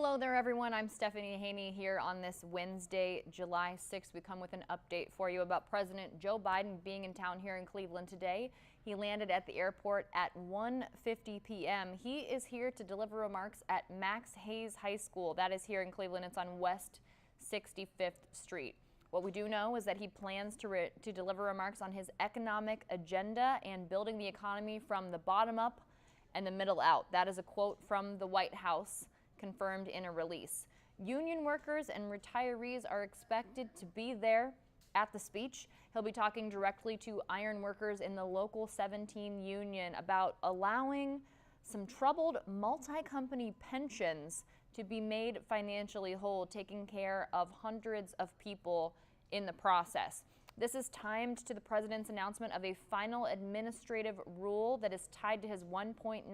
Hello there, everyone. I'm Stephanie Haney here on this Wednesday, July 6th. We come with an update for you about President Joe Biden being in town here in Cleveland today. He landed at the airport at 1:50 p.m. He is here to deliver remarks at Max Hayes High School. That is here in Cleveland. It's on West 65th Street. What we do know is that he plans to deliver remarks on his economic agenda and building the economy from the bottom up and the middle out. That is a quote from the White House, confirmed in a release. Union workers and retirees are expected to be there at the speech. He'll be talking directly to iron workers in the Local 17 union about allowing some troubled multi-company pensions to be made financially whole, taking care of hundreds of people in the process. This is timed to the president's announcement of a final administrative rule that is tied to his $1.9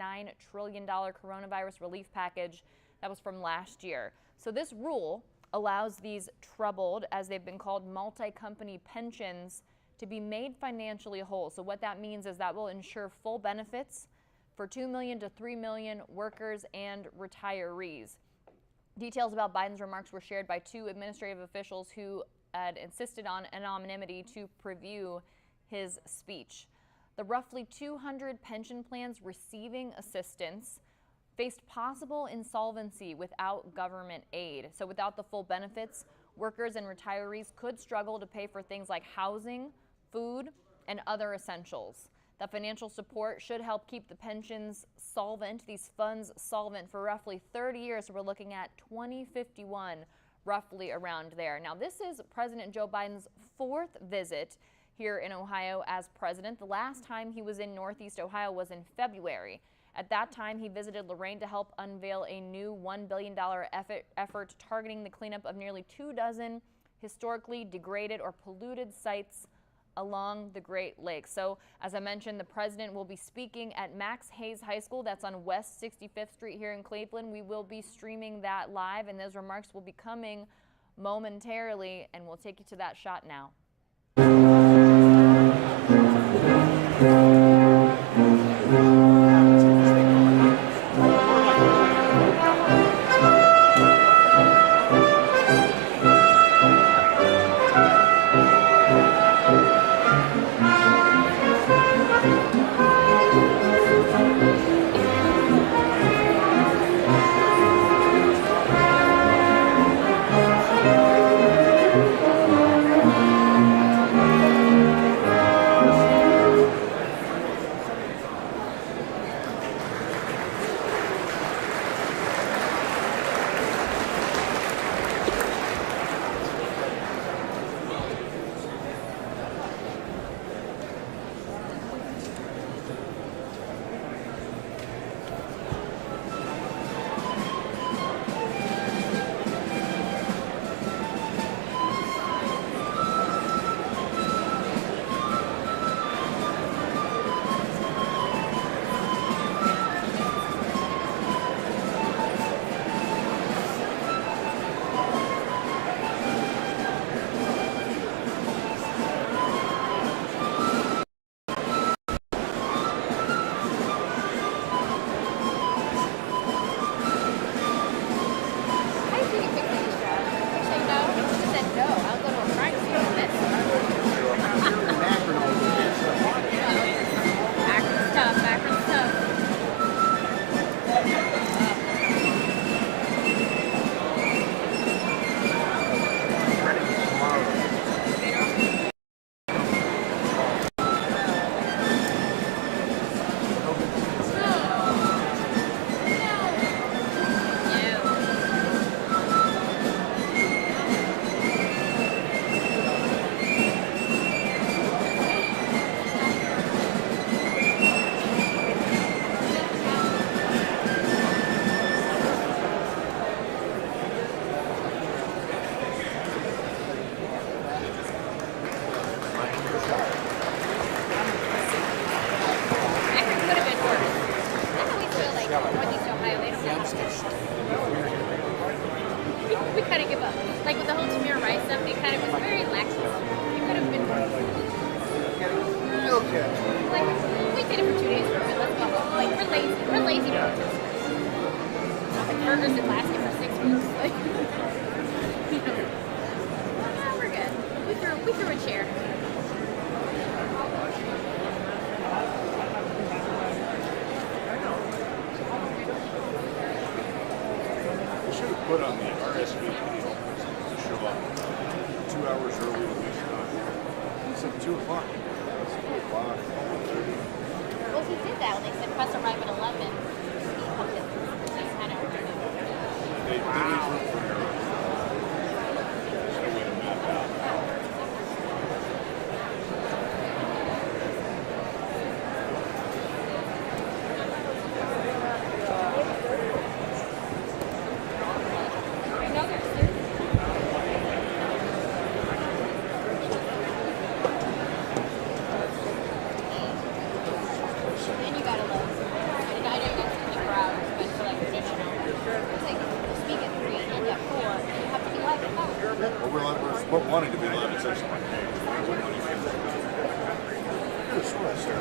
trillion coronavirus relief package that was from last year. So this rule allows these troubled, as they've been called, multi-company pensions to be made financially whole. So what that means is that will ensure full benefits for 2 million to 3 million workers and retirees. Details about Biden's remarks were shared by two administrative officials who had insisted on anonymity to preview his speech. The roughly 200 pension plans receiving assistance faced possible insolvency without government aid. So without the full benefits, workers and retirees could struggle to pay for things like housing, food, and other essentials. The financial support should help keep the pensions solvent, these funds solvent, for roughly 30 years. So we're looking at 2051, roughly around there. Now, this is President Joe Biden's fourth visit here in Ohio as president. The last time he was in Northeast Ohio was in February. At that time, he visited Lorain to help unveil a new $1 billion effort targeting the cleanup of nearly 24 historically degraded or polluted sites along the Great Lakes. So, as I mentioned, the president will be speaking at Max Hayes High School. That's on West 65th Street here in Cleveland. We will be streaming that live, and those remarks will be coming momentarily, and we'll take you to that shot now. We kind of give up. Like with the whole Tamir Rice stuff, it kind of was very laxist. It could have been more. Okay. Like, we did it for 2 days. Let's go home. Like, we're lazy. We're lazy protesters. Not the burgers that lasted for 6 months. but we're good. We threw a chair. We should have put on the RSVP to show up 2 hours early at least. It's at 2 o'clock. It's 2 o'clock. Well, he did that when they said press arrive at 11. He helped it. He's kind of. They leave room for error. There's no way to map out. And you gotta love. I know you guys can keep hours, but for like traditional, it's like you speak at 3 and end at 4, and you have to be live at 5. Well, we're wanting to be live at 6 o'clock. Good sweat, Sarah.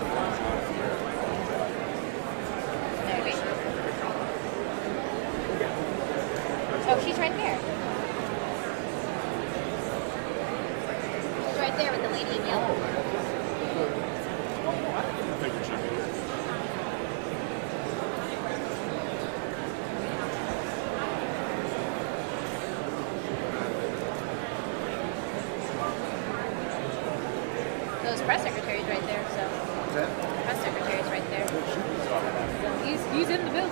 There we go. Oh, she's right there. She's right there with the lady in yellow. I think we should be here. Those press secretaries right there, so. Press secretaries right there. He's in the building.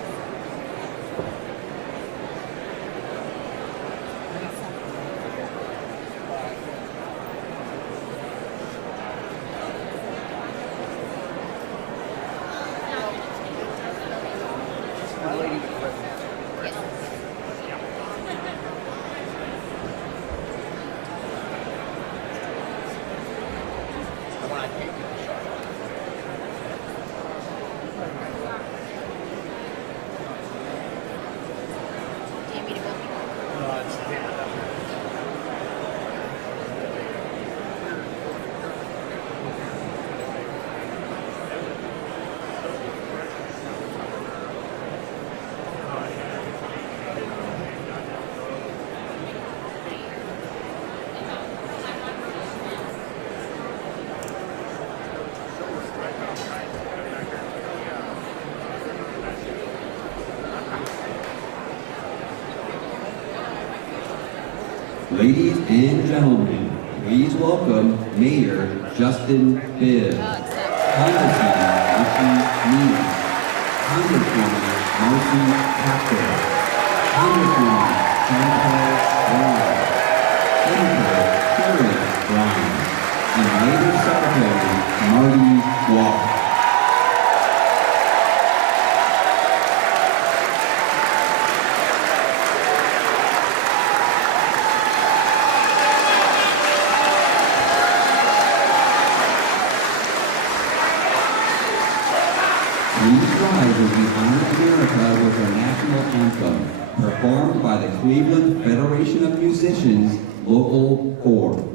Do you need me to go? Ladies and gentlemen, please welcome Mayor Justin Bibb, Congressman Rishi Means, Congresswoman Marcy Kaplan, Congresswoman Chantal Brown, Senator Sherry Brown, and Labor Secretary Marty Walker. Please rise as we honor America with our national anthem, performed by the Cleveland Federation of Musicians, Local 4.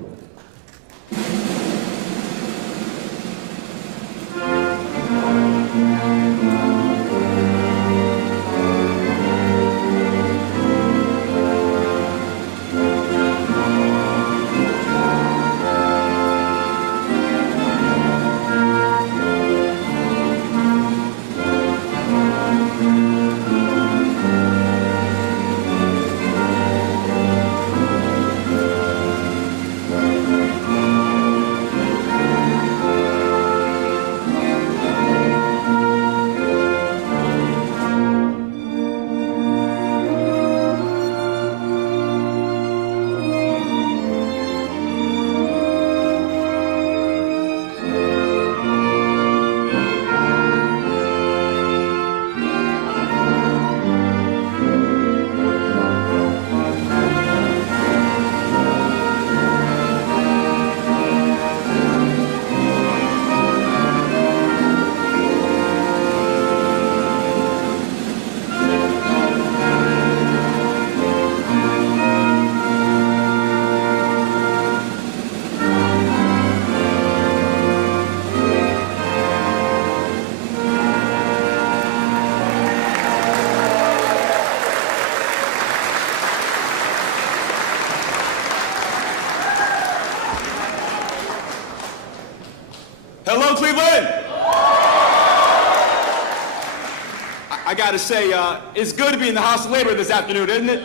to say, it's good to be in the House of Labor this afternoon, isn't it?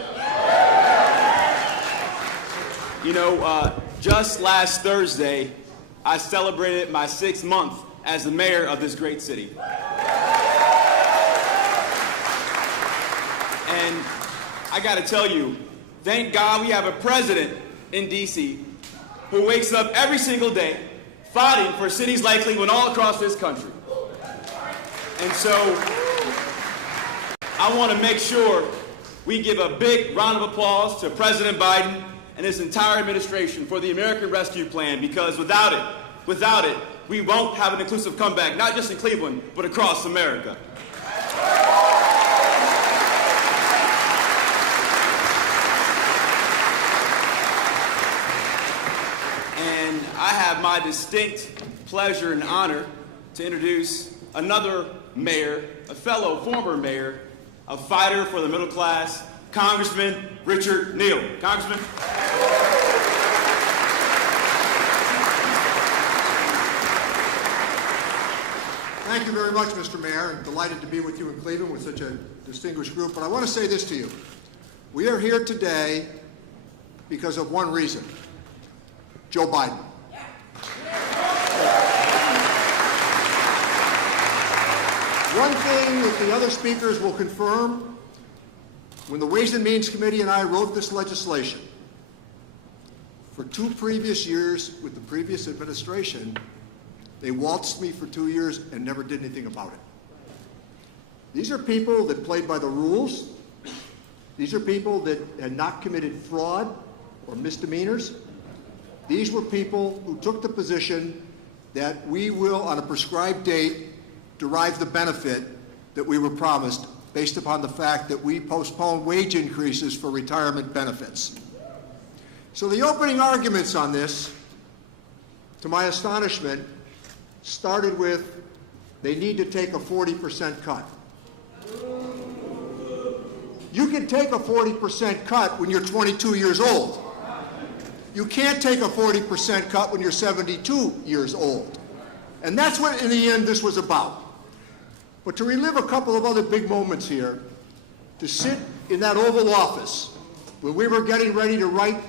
You know, just last Thursday, I celebrated my 6th month as the mayor of this great city. And I got to tell you, thank God we have a president in D.C. who wakes up every single day fighting for cities like Cleveland all across this country. And so I want to make sure we give a big round of applause to President Biden and his entire administration for the American Rescue Plan, because without it, we won't have an inclusive comeback, not just in Cleveland, but across America. And I have my distinct pleasure and honor to introduce another mayor, a fellow former mayor, a fighter for the middle class, Congressman Richard Neal. Congressman. Thank you very much, Mr. Mayor. I'm delighted to be with you in Cleveland with such a distinguished group. But I want to say this to you. We are here today because of one reason: Joe Biden. One thing that the other speakers will confirm, when the Ways and Means Committee and I wrote this legislation, for 2 previous years with the previous administration, they waltzed me for 2 years and never did anything about it. These are people that played by the rules. These are people that had not committed fraud or misdemeanors. These were people who took the position that we will, on a prescribed date, derive the benefit that we were promised based upon the fact that we postponed wage increases for retirement benefits. So the opening arguments on this, to my astonishment, started with, they need to take a 40% cut. You can take a 40% cut when you're 22 years old. You can't take a 40% cut when you're 72 years old. And that's what, in the end, this was about. But to relive a couple of other big moments here, to sit in that Oval Office when we were getting ready to write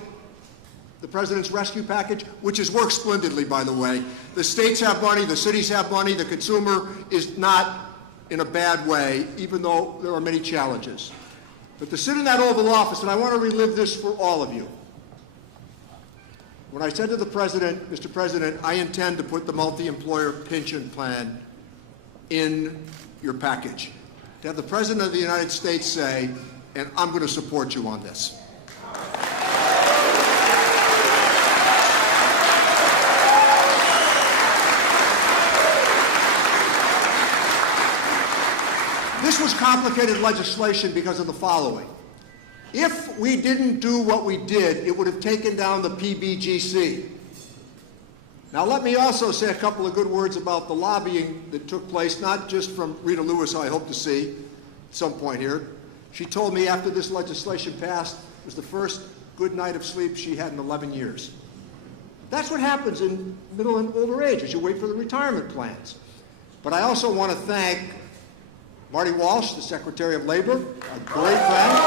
the President's rescue package, which has worked splendidly, by the way. The states have money, the cities have money, the consumer is not in a bad way, even though there are many challenges. But to sit in that Oval Office, and I want to relive this for all of you. When I said to the President, Mr. President, I intend to put the multi-employer pension plan in your package. To have the President of the United States say, and I'm going to support you on this. This was complicated legislation because of the following. If we didn't do what we did, it would have taken down the PBGC. Now let me also say a couple of good words about the lobbying that took place, not just from Rita Lewis, who I hope to see at some point here. She told me after this legislation passed, it was the first good night of sleep she had in 11 years. That's what happens in middle and older age as you wait for the retirement plans. But I also want to thank Marty Walsh, the Secretary of Labor, a great friend.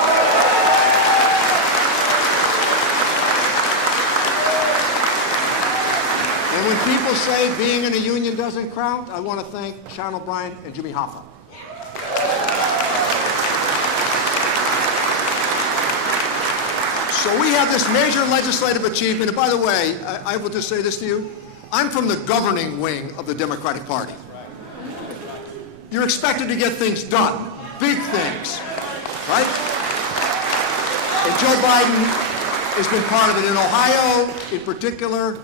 And when people say being in a union doesn't count, I want to thank Sean O'Brien and Jimmy Hoffa. So we have this major legislative achievement. And by the way, I will just say this to you. I'm from the governing wing of the Democratic Party. You're expected to get things done, big things, right? And Joe Biden has been part of it in Ohio, in particular,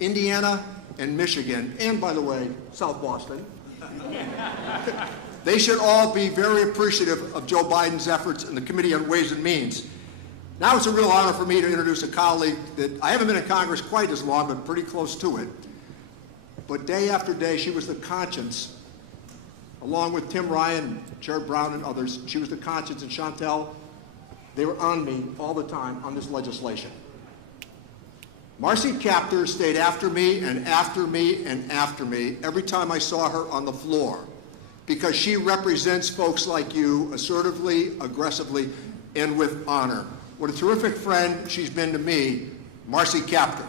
Indiana, and Michigan, and by the way, South Boston. They should all be very appreciative of Joe Biden's efforts in the Committee on Ways and Means. Now it's a real honor for me to introduce a colleague that I haven't been in Congress quite as long, but pretty close to it. But day after day, she was the conscience, along with Tim Ryan, Chair Brown, and others. She was the conscience, and Chantel, they were on me all the time on this legislation. Marcy Kaptur stayed after me and after me and after me every time I saw her on the floor, because she represents folks like you assertively, aggressively, and with honor. What a terrific friend she's been to me, Marcy Kaplan.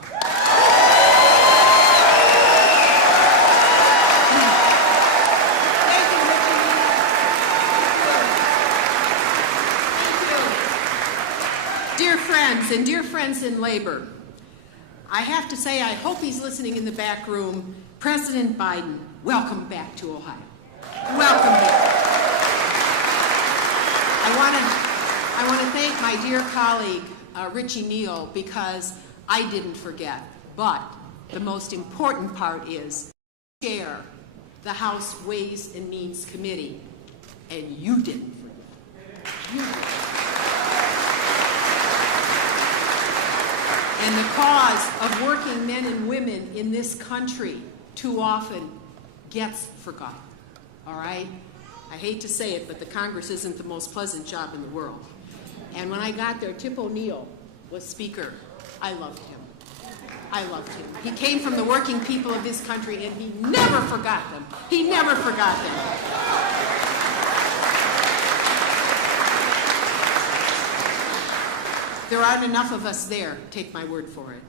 Dear friends and dear friends in labor, I have to say I hope he's listening in the back room. President Biden, welcome back to Ohio. Welcome back. I want to thank my dear colleague, Richie Neal, because I didn't forget. But the most important part is chair the House Ways and Means Committee, and you didn't forget. You didn't. And the cause of working men and women in this country too often gets forgotten, all right? I hate to say it, but the Congress isn't the most pleasant job in the world. And when I got there, Tip O'Neill was Speaker. I loved him. I loved him. He came from the working people of this country, and he never forgot them. He never forgot them. There aren't enough of us there, take my word for it.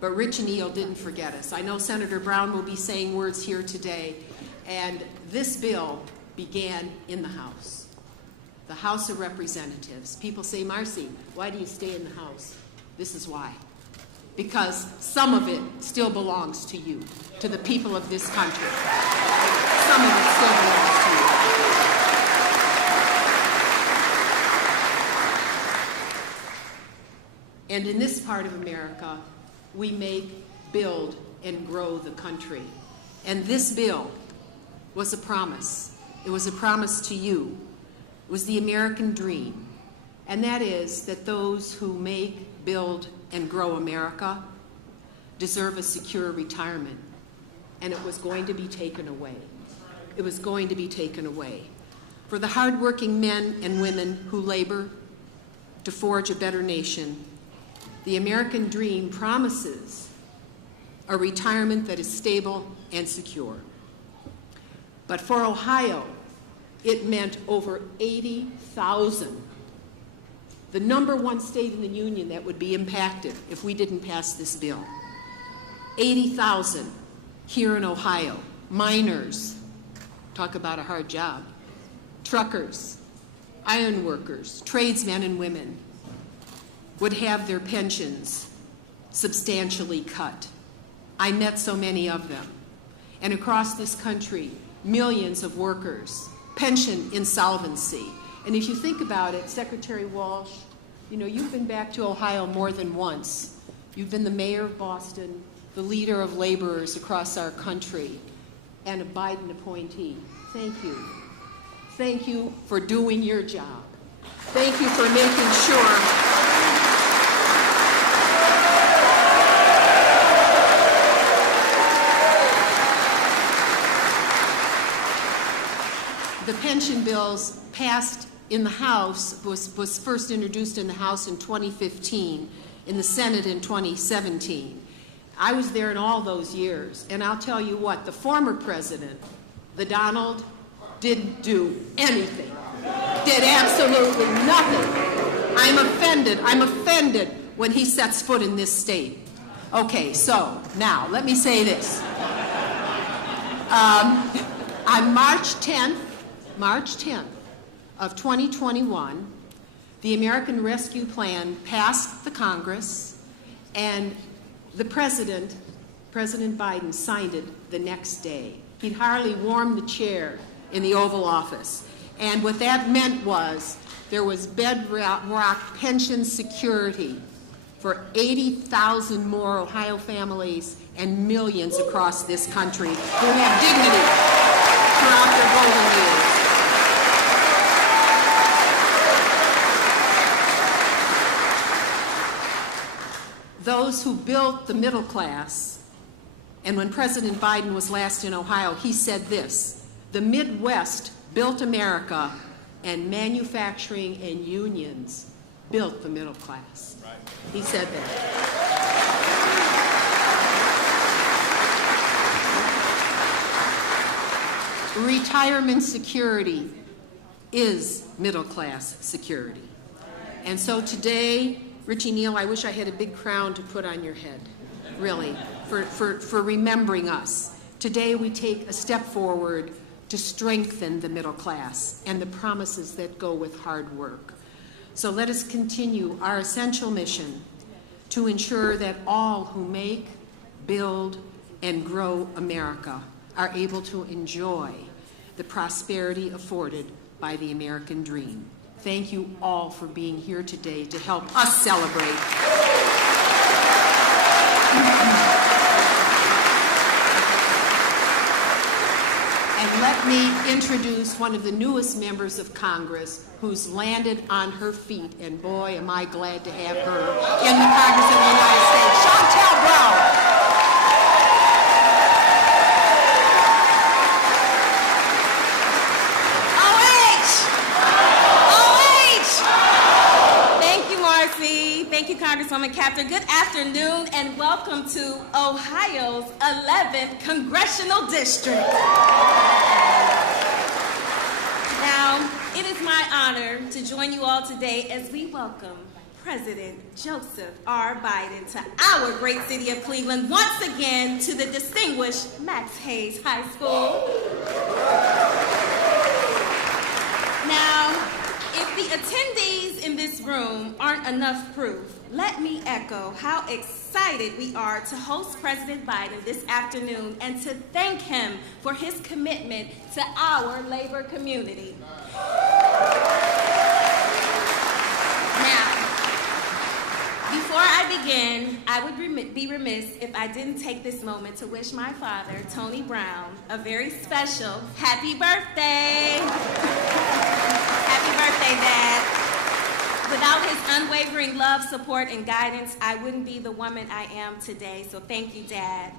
But Rich and Neal didn't forget us. I know Senator Brown will be saying words here today, and this bill began in the House of Representatives. People say, Marcy, why do you stay in the House? This is why. Because some of it still belongs to you, to the people of this country. Some of it still belongs to you. And in this part of America, we make, build, and grow the country. And this bill was a promise. It was a promise to you. It was the American dream. And that is that those who make, build, and grow America deserve a secure retirement. And it was going to be taken away. It was going to be taken away. For the hardworking men and women who labor to forge a better nation, the American dream promises a retirement that is stable and secure. But for Ohio, it meant over 80,000, the #1 state in the union that would be impacted if we didn't pass this bill. 80,000 here in Ohio, miners, talk about a hard job, truckers, iron workers, tradesmen and women, would have their pensions substantially cut. I met so many of them. And across this country, millions of workers, pension insolvency. And if you think about it, Secretary Walsh, you know, you've been back to Ohio more than once. You've been the mayor of Boston, the leader of laborers across our country, and a Biden appointee. Thank you. Thank you for doing your job. Thank you for making sure the pension bills passed in the House, was first introduced in the House in 2015, in the Senate in 2017. I was there in all those years, and I'll tell you what, the former president, the Donald, didn't do anything, did absolutely nothing. I'm offended when he sets foot in this state. Okay, so now let me say this. On March 10th of 2021, the American Rescue Plan passed the Congress, and the President Biden, signed it the next day. He'd hardly warmed the chair in the Oval Office. And what that meant was there was bedrock pension security for 80,000 more Ohio families and millions across this country who have dignity throughout their golden years. Those who built the middle class, and when President Biden was last in Ohio, he said this: the Midwest built America, and manufacturing and unions built the middle class. Right. He said that. retirement security is middle-class security. And so today, Richie Neal, I wish I had a big crown to put on your head, really, for remembering us. Today we take a step forward to strengthen the middle class and the promises that go with hard work. So let us continue our essential mission to ensure that all who make, build, and grow America are able to enjoy the prosperity afforded by the American dream. Thank you all for being here today to help us celebrate. And let me introduce one of the newest members of Congress who's landed on her feet, and boy, am I glad to have her in the Congress of the United States, Shontel Brown. Thank you, Congresswoman Capter. Good afternoon and welcome to Ohio's 11th Congressional District. Now, it is my honor to join you all today as we welcome President Joseph R. Biden to our great city of Cleveland, once again to the distinguished Max Hayes High School. Now, if the attendees in this room aren't enough proof, let me echo how excited we are to host President Biden this afternoon and to thank him for his commitment to our labor community. Now, before I begin, I would be remiss if I didn't take this moment to wish my father, Tony Brown, a very special happy birthday. Happy birthday, Dad. Without his unwavering love, support, and guidance, I wouldn't be the woman I am today, so thank you, Dad.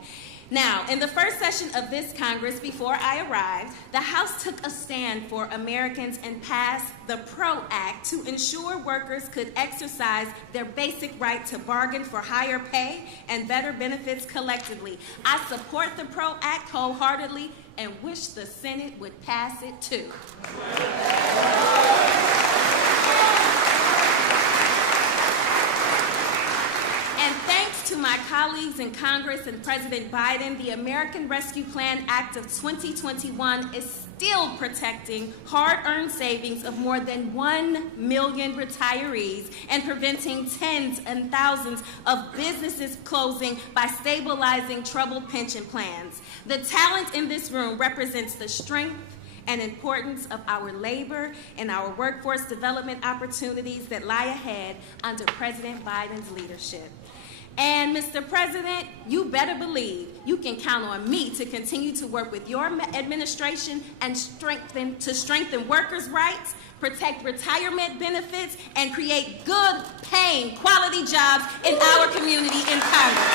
Now, in the first session of this Congress before I arrived, the House took a stand for Americans and passed the PRO Act to ensure workers could exercise their basic right to bargain for higher pay and better benefits collectively. I support the PRO Act wholeheartedly and wish the Senate would pass it too. And thanks to my colleagues in Congress and President Biden, the American Rescue Plan Act of 2021 is still protecting hard-earned savings of more than 1 million retirees and preventing tens and thousands of businesses closing by stabilizing troubled pension plans. The talent in this room represents the strength and importance of our labor and our workforce development opportunities that lie ahead under President Biden's leadership. And Mr. President, you better believe you can count on me to continue to work with your administration and strengthen workers' rights, protect retirement benefits, and create good paying quality jobs in our community in Congress.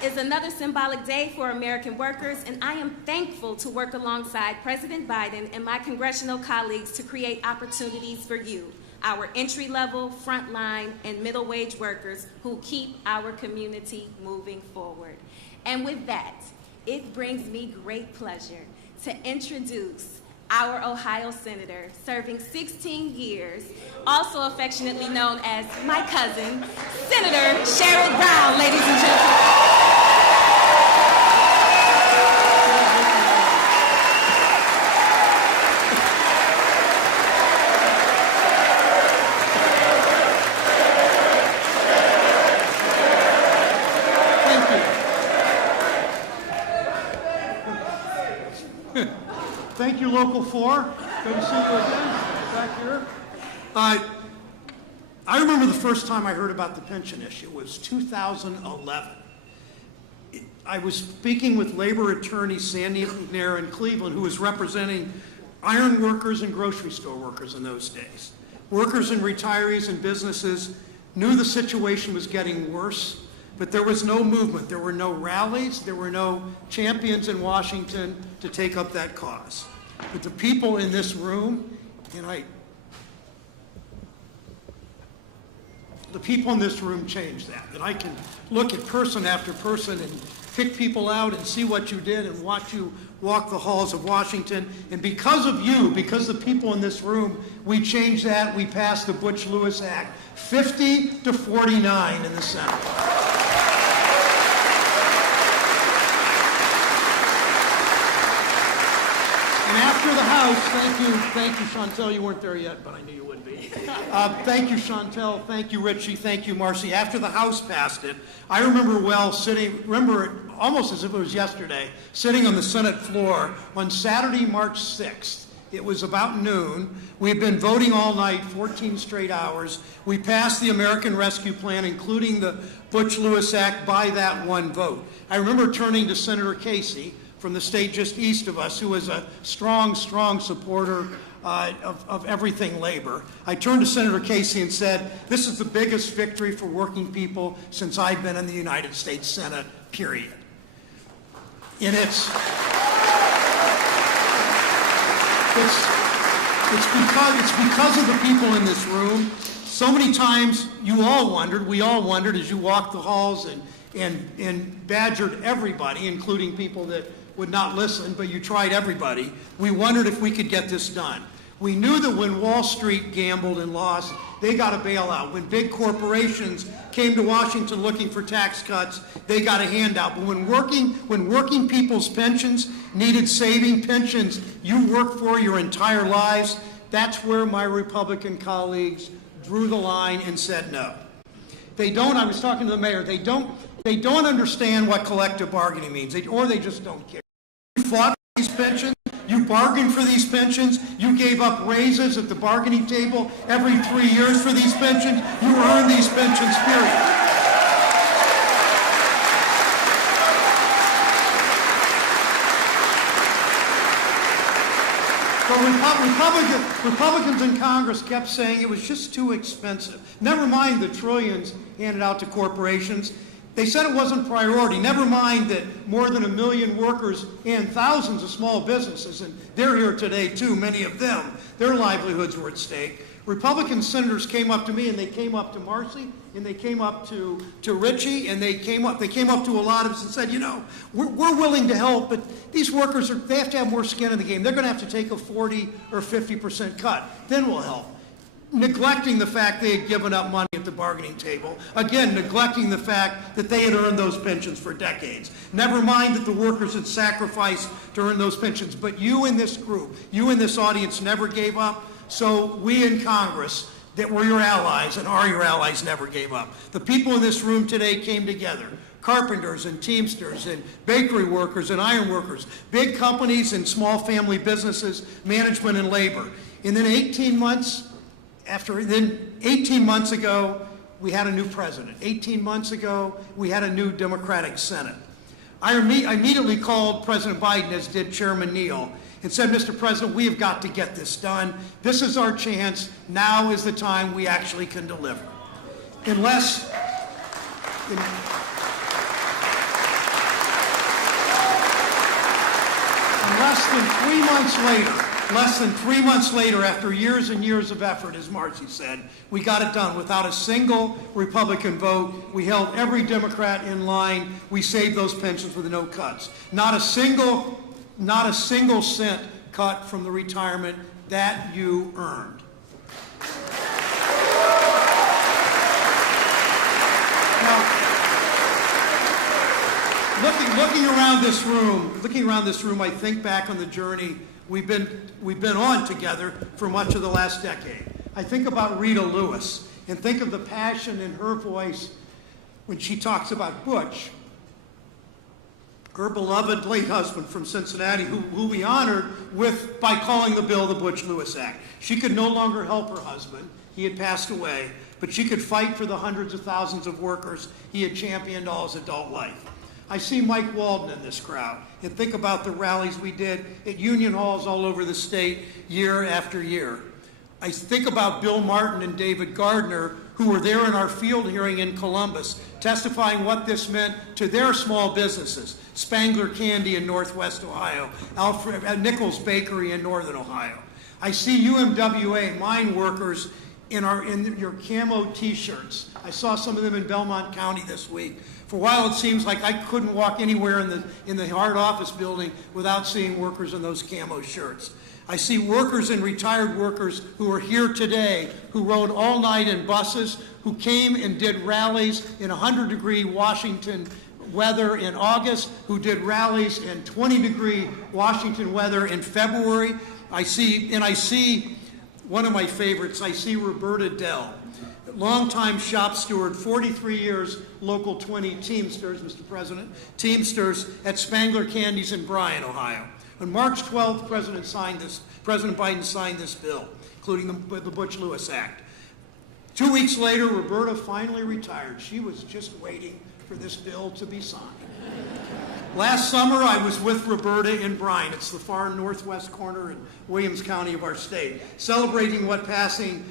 Is another symbolic day for American workers, and I am thankful to work alongside President Biden and my congressional colleagues to create opportunities for you, our entry-level, frontline, and middle-wage workers who keep our community moving forward. And with that, it brings me great pleasure to introduce our Ohio Senator, serving 16 years, also affectionately known as my cousin, Senator Sherrod Brown, ladies and gentlemen. Thank you, Local 4. Good to see you again, back here. I remember the first time I heard about the pension issue was 2011. I was speaking with labor attorney Sandy McNair in Cleveland, who was representing iron workers and grocery store workers in those days. Workers and retirees and businesses knew the situation was getting worse, but there was no movement. There were no rallies. There were no champions in Washington to take up that cause. But the people in this room, and The people in this room changed that. And I can look at person after person and pick people out and see what you did and watch you walk the halls of Washington. And because of you, because of the people in this room, we changed that. We passed the Butch-Lewis Act, 50-49 in the Senate. And after the House, thank you, Chantel. You weren't there yet, but I knew you would be. Thank you, Chantel. Thank you, Richie. Thank you, Marcy. After the House passed it, I remember remember it almost as if it was yesterday, sitting on the Senate floor on Saturday, March 6th. It was about noon. We had been voting all night, 14 straight hours. We passed the American Rescue Plan, including the Butch-Lewis Act, by that one vote. I remember turning to Senator Casey from the state just east of us, who was a strong, strong supporter of everything labor. I turned to Senator Casey and said, this is the biggest victory for working people since I've been in the United States Senate, period. And it's because of the people in this room. So many times we all wondered as you walked the halls and badgered everybody, including people that would not listen, but you tried everybody. We wondered if we could get this done. We knew that when Wall Street gambled and lost, they got a bailout. When big corporations came to Washington looking for tax cuts, they got a handout. But when working people's pensions needed saving, pensions you worked for your entire lives, that's where my Republican colleagues drew the line and said no. They don't, I was talking to the mayor, they don't understand what collective bargaining means, or they just don't care. You fought for these pensions, you bargained for these pensions, you gave up raises at the bargaining table every 3 years for these pensions, you earned these pensions, period. But Republicans in Congress kept saying it was just too expensive. Never mind the trillions handed out to corporations. They said it wasn't priority. Never mind that more than 1 million workers and thousands of small businesses, and they're here today too, many of them, their livelihoods were at stake. Republican senators came up to me, and they came up to Marcy, and they came up to Richie, and they came up to a lot of us and said, you know, we're willing to help, but these workers, they have to have more skin in the game. They're going to have to take a 40 or 50% cut. Then we'll help. Neglecting the fact they had given up money at the bargaining table. Again, neglecting the fact that they had earned those pensions for decades. Never mind that the workers had sacrificed to earn those pensions. But you in this group, you in this audience never gave up. So we in Congress that were your allies and are your allies never gave up. The people in this room today came together. Carpenters and Teamsters and bakery workers and iron workers, big companies and small family businesses, management and labor. And then 18 months ago, we had a new president. 18 months ago, we had a new Democratic Senate. I immediately called President Biden, as did Chairman Neal, and said, Mr. President, we have got to get this done. This is our chance. Now is the time we actually can deliver. Less than 3 months later, after years and years of effort, as Marcy said, we got it done without a single Republican vote. We held every Democrat in line. We saved those pensions with no cuts. Not a single cent cut from the retirement that you earned. Now, looking around this room, I think back on the journey we've been on together for much of the last decade. I think about Rita Lewis and think of the passion in her voice when she talks about Butch, her beloved late husband from Cincinnati, who we honored by calling the bill the Butch-Lewis Act. She could no longer help her husband. He had passed away, but she could fight for the hundreds of thousands of workers he had championed all his adult life. I see Mike Walden in this crowd and think about the rallies we did at union halls all over the state year after year. I think about Bill Martin and David Gardner, who were there in our field hearing in Columbus, testifying what this meant to their small businesses, Spangler Candy in Northwest Ohio, Nichols Bakery in Northern Ohio. I see UMWA mine workers in your camo T-shirts. I saw some of them in Belmont County this week. For a while, it seems like I couldn't walk anywhere in the hard office building without seeing workers in those camo shirts. I see workers and retired workers who are here today, who rode all night in buses, who came and did rallies in 100-degree Washington weather in August, who did rallies in 20-degree Washington weather in February. I see one of my favorites. I see Roberta Dell, longtime shop steward, 43 years, local 20 Teamsters, Mr. President, Teamsters at Spangler Candies in Bryan, Ohio. On March 12th, President Biden signed this bill, including the Butch-Lewis Act. 2 weeks later, Roberta finally retired. She was just waiting for this bill to be signed. Last summer, I was with Roberta in Bryan. It's the far northwest corner in Williams County of our state, celebrating what passing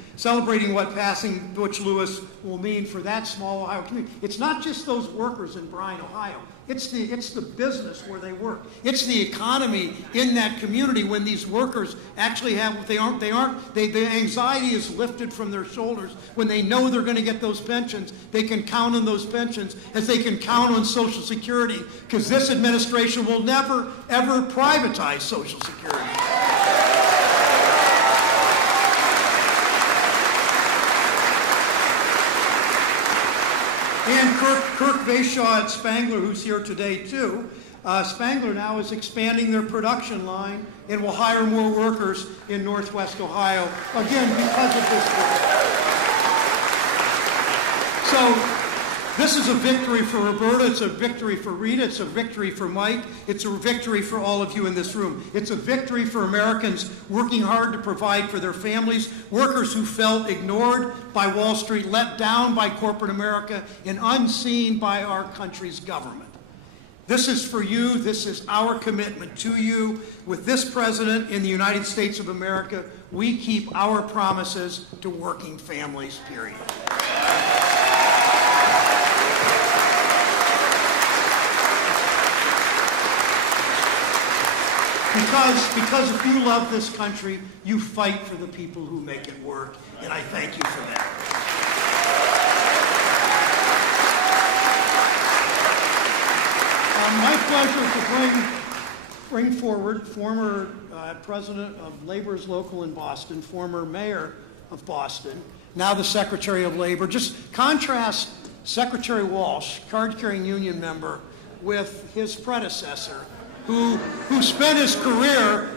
Butch-Lewis will mean for that small Ohio community. It's not just those workers in Bryan, Ohio. It's the business where they work. It's the economy in that community when these workers actually have, the anxiety is lifted from their shoulders when they know they're going to get those pensions. They can count on those pensions as they can count on Social Security, because this administration will never, ever privatize Social Security. And Kirk Vayshaw at Spangler, who's here today too. Spangler now is expanding their production line and will hire more workers in Northwest Ohio, again, because of this bill. So this is a victory for Roberta, it's a victory for Rita, it's a victory for Mike, it's a victory for all of you in this room. It's a victory for Americans working hard to provide for their families, workers who felt ignored by Wall Street, let down by corporate America, and unseen by our country's government. This is for you, this is our commitment to you. With this president in the United States of America, we keep our promises to working families, period. Because if you love this country, you fight for the people who make it work, and I thank you for that. My pleasure to bring forward former president of Labor's Local in Boston, former mayor of Boston, now the Secretary of Labor. Just contrast Secretary Walsh, card-carrying union member, with his predecessor, who spent his career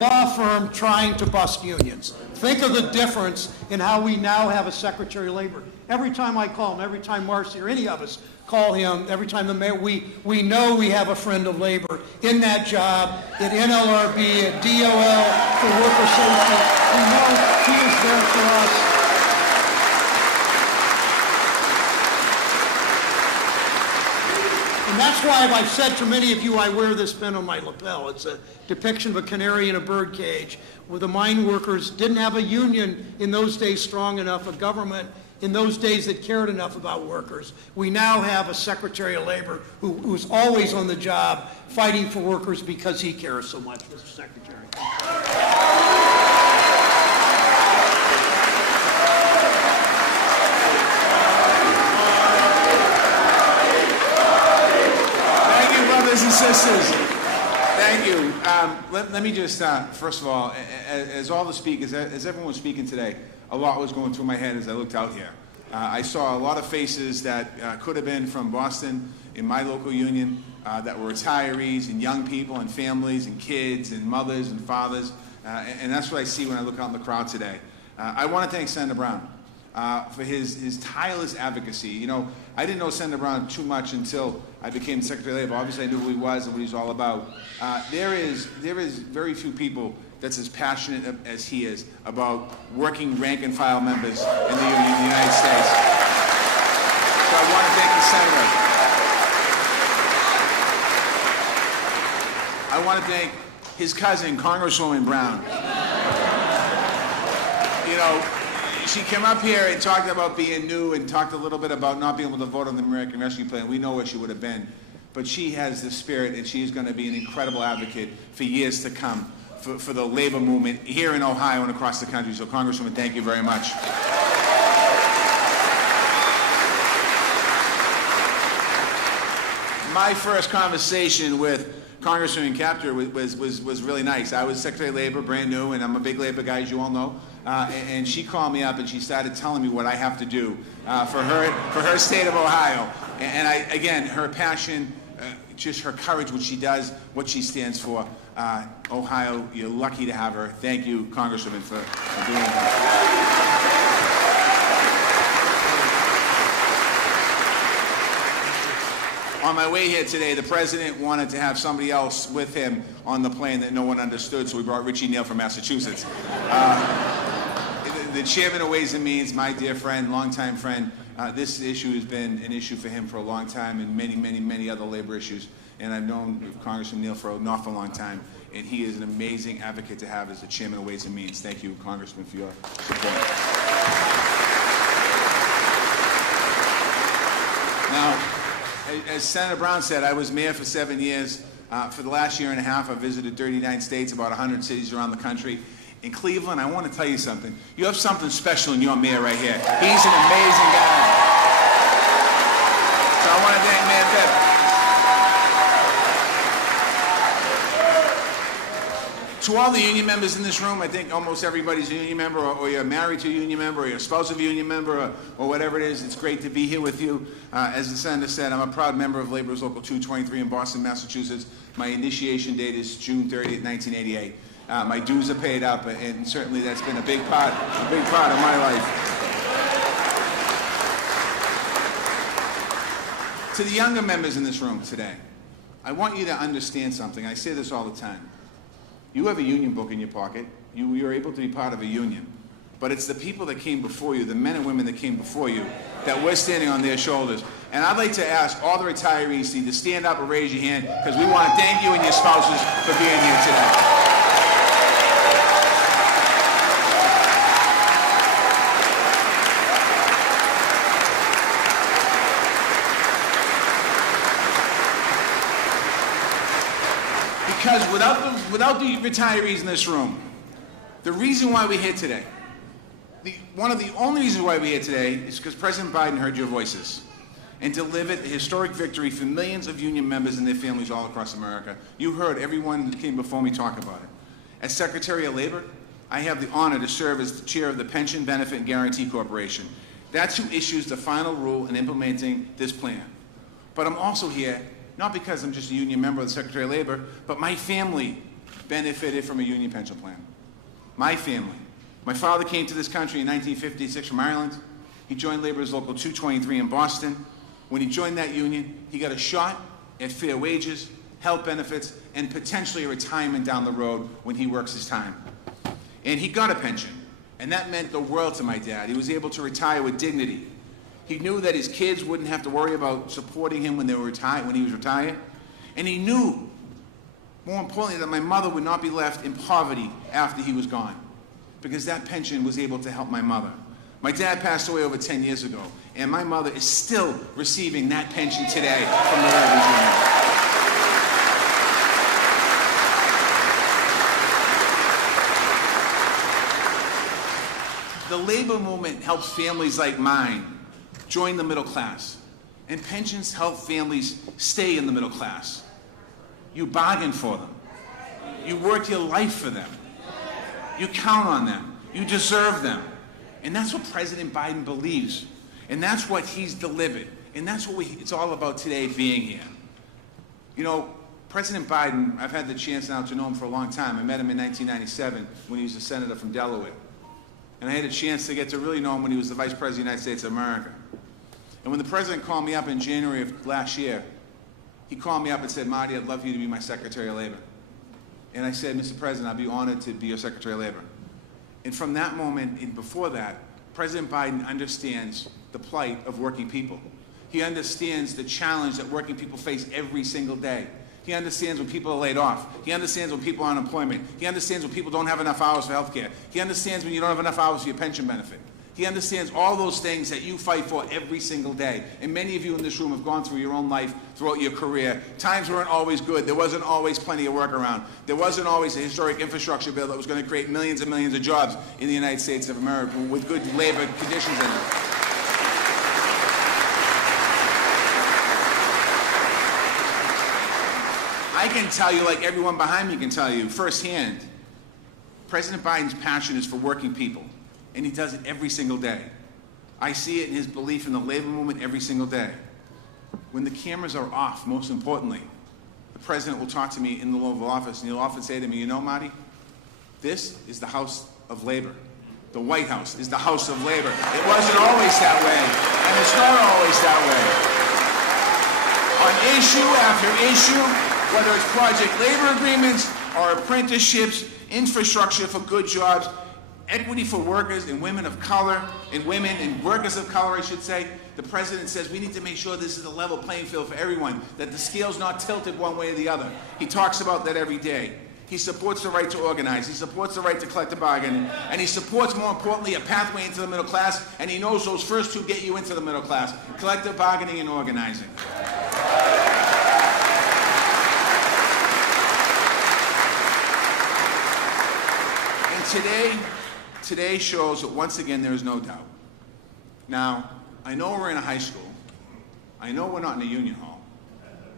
in a law firm trying to bust unions. Think of the difference in how we now have a Secretary of Labor. Every time I call him, every time Marcy or any of us call him, every time the mayor, we know we have a friend of labor in that job, at NLRB, at DOL, for worker safety. We know he is there for us. And that's why I've said to many of you, I wear this pin on my lapel. It's a depiction of a canary in a bird cage, where the mine workers didn't have a union in those days strong enough, a government in those days that cared enough about workers. We now have a Secretary of Labor who's always on the job fighting for workers because he cares so much, Mr. Secretary. Brothers and sisters, thank you. Let me just, first of all, as all the speakers, as everyone was speaking today, a lot was going through my head as I looked out here. I saw a lot of faces that could have been from Boston in my local union, that were retirees and young people and families and kids and mothers and fathers, and that's what I see when I look out in the crowd today. I want to thank Senator Brown for his tireless advocacy. You know, I didn't know Senator Brown too much until I became Secretary of Labor. Obviously, I knew who he was and what he's all about. There is very few people that's as passionate as he is about working rank and file members in the United States. So I want to thank the Senator. I want to thank his cousin, Congresswoman Brown. You know, she came up here and talked about being new and talked a little bit about not being able to vote on the American Rescue Plan. We know where she would have been. But she has the spirit, and she is going to be an incredible advocate for years to come for the labor movement here in Ohio and across the country. So, Congresswoman, thank you very much. my first conversation with Congressman Capter was really nice. I was Secretary of Labor, brand new, and I'm a big labor guy, as you all know. And she called me up and she started telling me what I have to do for her state of Ohio. And again, her passion, just her courage, what she does, what she stands for. Ohio, you're lucky to have her. Thank you, Congresswoman, for doing that. On my way here today, the president wanted to have somebody else with him on the plane that no one understood, so we brought Richie Neal from Massachusetts. The chairman of Ways and Means, my dear friend, longtime friend, this issue has been an issue for him for a long time, and many, many, many other labor issues. And I've known Congressman Neal for an awful long time, and he is an amazing advocate to have as the chairman of Ways and Means. Thank you, Congressman, for your support. Now, as Senator Brown said, I was mayor for 7 years. For the last year and a half, I visited 39 states, about 100 cities around the country. In Cleveland, I want to tell you something. You have something special in your mayor right here. He's an amazing guy. So I want to thank Mayor Pep. To all the union members in this room, I think almost everybody's a union member, or you're married to a union member, or you're a spouse of a union member, or whatever it is. It's great to be here with you. As the senator said, I'm a proud member of Labor's Local 223 in Boston, Massachusetts. My initiation date is June 30th, 1988. My dues are paid up, and certainly that's been a big part of my life. To the younger members in this room today, I want you to understand something. I say this all the time. You have a union book in your pocket. You are able to be part of a union. But it's the people that came before you, the men and women that came before you, that we're standing on their shoulders. And I'd like to ask all the retirees to either stand up or raise your hand, because we want to thank you and your spouses for being here today. Because without the retirees in this room, the reason why we're here today, one of the only reasons why we're here today is because President Biden heard your voices and delivered a historic victory for millions of union members and their families all across America. You heard everyone that came before me talk about it. As Secretary of Labor, I have the honor to serve as the chair of the Pension Benefit and Guarantee Corporation. That's who issues the final rule in implementing this plan. But I'm also here not because I'm just a union member of the Secretary of Labor, but my family benefited from a union pension plan. My family. My father came to this country in 1956 from Ireland. He joined Labor's Local 223 in Boston. When he joined that union, he got a shot at fair wages, health benefits, and potentially a retirement down the road when he works his time. And he got a pension, and that meant the world to my dad. He was able to retire with dignity. He knew that his kids wouldn't have to worry about supporting him when he was retired. And he knew, more importantly, that my mother would not be left in poverty after he was gone, because that pension was able to help my mother. My dad passed away over 10 years ago, and my mother is still receiving that pension today from the Labor Union. The labor movement helps families like mine join the middle class, and pensions help families stay in the middle class. You bargain for them. You work your life for them. You count on them. You deserve them. And that's what President Biden believes. And that's what he's delivered. And that's what it's all about today, being here. You know, President Biden, I've had the chance now to know him for a long time. I met him in 1997 when he was a senator from Delaware. And I had a chance to get to really know him when he was the Vice President of the United States of America. And when the President called me up in January of last year, he called me up and said, Marty, I'd love for you to be my Secretary of Labor. And I said, Mr. President, I'd be honored to be your Secretary of Labor. And from that moment and before that, President Biden understands the plight of working people. He understands the challenge that working people face every single day. He understands when people are laid off. He understands when people are on unemployment. He understands when people don't have enough hours for health care. He understands when you don't have enough hours for your pension benefit. He understands all those things that you fight for every single day. And many of you in this room have gone through your own life throughout your career. Times weren't always good. There wasn't always plenty of work around. There wasn't always a historic infrastructure bill that was going to create millions and millions of jobs in the United States of America with good labor conditions in it. I can tell you, like everyone behind me can tell you firsthand, President Biden's passion is for working people, and he does it every single day. I see it in his belief in the labor movement every single day. When the cameras are off, most importantly, the president will talk to me in the Oval Office, and he'll often say to me, you know, Marty, this is the House of Labor. The White House is the House of Labor. It wasn't always that way, and it's not always that way. On issue after issue, whether it's project labor agreements or apprenticeships, infrastructure for good jobs, equity for workers and women of color, and women and workers of color, I should say, the president says we need to make sure this is a level playing field for everyone, that the scale's not tilted one way or the other. He talks about that every day. He supports the right to organize. He supports the right to collective bargaining. And he supports, more importantly, a pathway into the middle class. And he knows those first two get you into the middle class: collective bargaining and organizing. And today shows that once again there is no doubt. Now, I know we're in a high school. I know we're not in a union hall.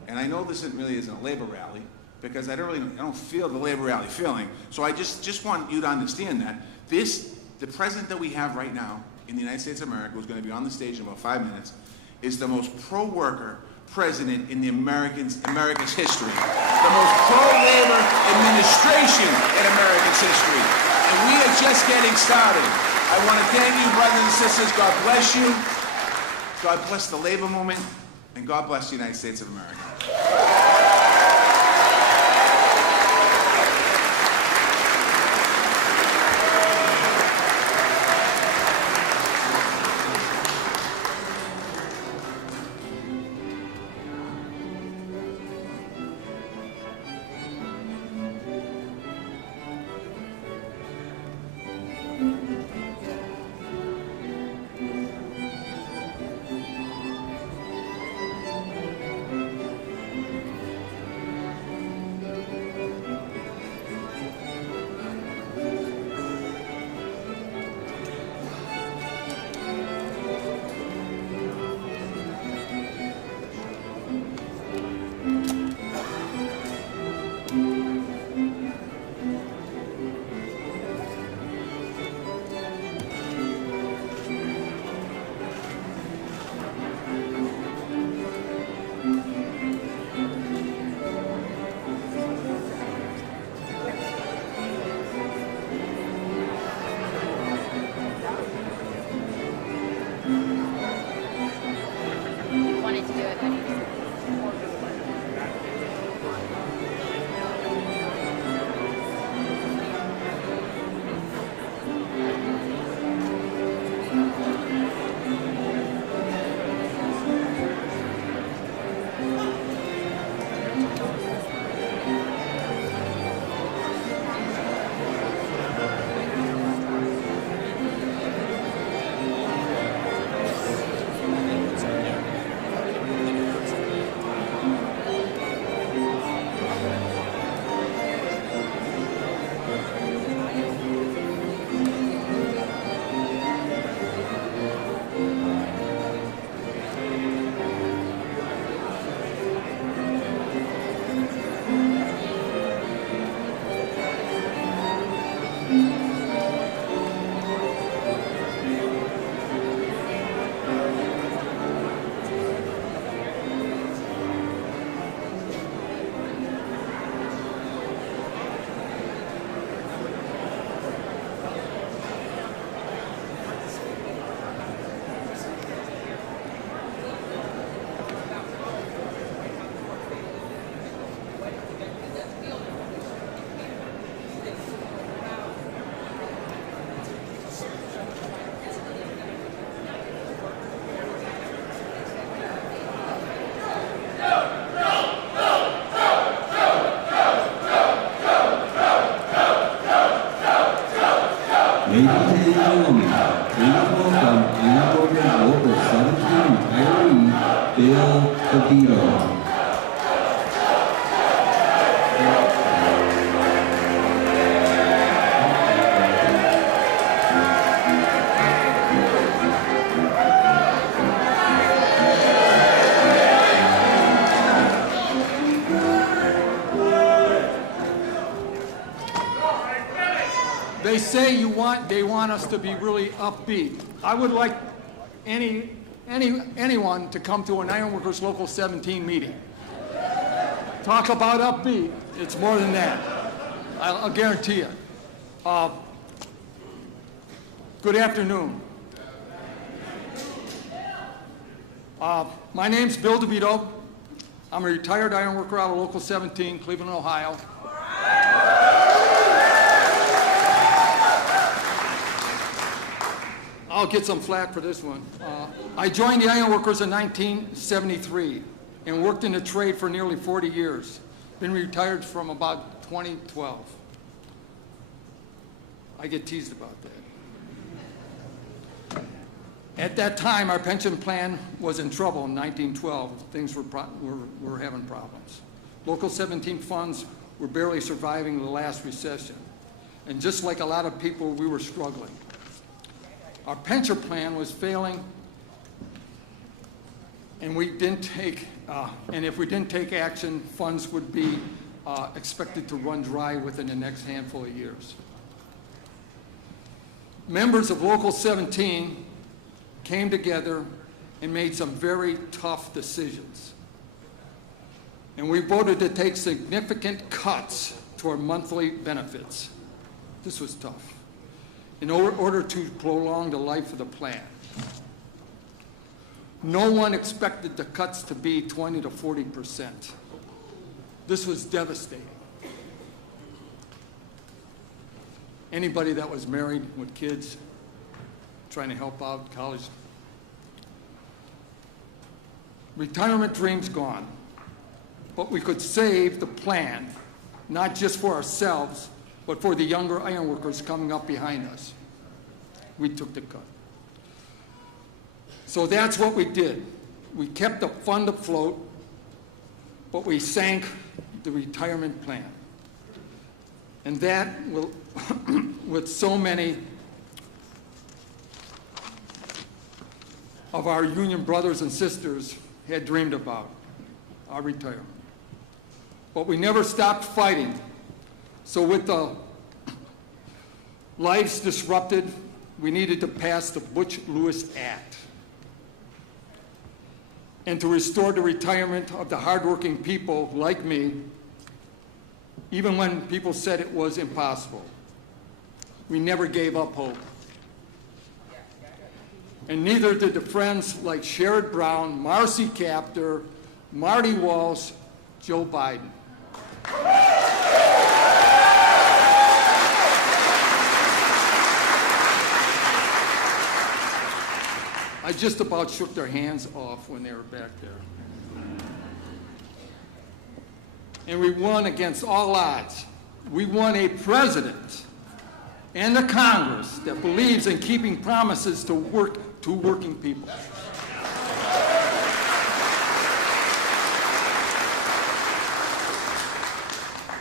And I know this really isn't a labor rally, because I don't feel the labor rally feeling. So I just want you to understand that the president that we have right now in the United States of America, who's going to be on the stage in about 5 minutes, is the most pro-worker president in America's history. The most pro-labor administration in America's history. And we are just getting started. I want to thank you, brothers and sisters. God bless you. God bless the labor movement. And God bless the United States of America. Ladies and gentlemen, please welcome Anaheim Local 17 retiree, Bill DeVito. They say they want us to be really upbeat. I would like anyone to come to an Ironworkers Local 17 meeting. Talk about upbeat. It's more than that. I'll guarantee you. Good afternoon. My name's Bill DeVito. I'm a retired ironworker out of Local 17, Cleveland, Ohio. I'll get some flack for this one. I joined the ironworkers in 1973 and worked in the trade for nearly 40 years. Been retired from about 2012. I get teased about that. At that time, our pension plan was in trouble in 1912. Things were having problems. Local 17 funds were barely surviving the last recession. And just like a lot of people, we were struggling. Our pension plan was failing, and we didn't take, and if we didn't take action, funds would be expected to run dry within the next handful of years. Members of Local 17 came together and made some very tough decisions. And we voted to take significant cuts to our monthly benefits. This was tough, in order to prolong the life of the plan. No one expected the cuts to be 20 to 40%. This was devastating. Anybody that was married with kids, trying to help out college. Retirement dreams gone. But we could save the plan, not just for ourselves, but for the younger ironworkers coming up behind us. We took the cut. So that's what we did. We kept the fund afloat, but we sank the retirement plan. And that will, with so many of our union brothers and sisters had dreamed about, our retirement. But we never stopped fighting. So with the lives disrupted, we needed to pass the Butch-Lewis Act and to restore the retirement of the hardworking people like me, even when people said it was impossible. We never gave up hope. And neither did the friends like Sherrod Brown, Marcy Kaptur, Marty Walsh, Joe Biden. I just about shook their hands off when they were back there. And we won against all odds. We won a president and a Congress that believes in keeping promises to working people.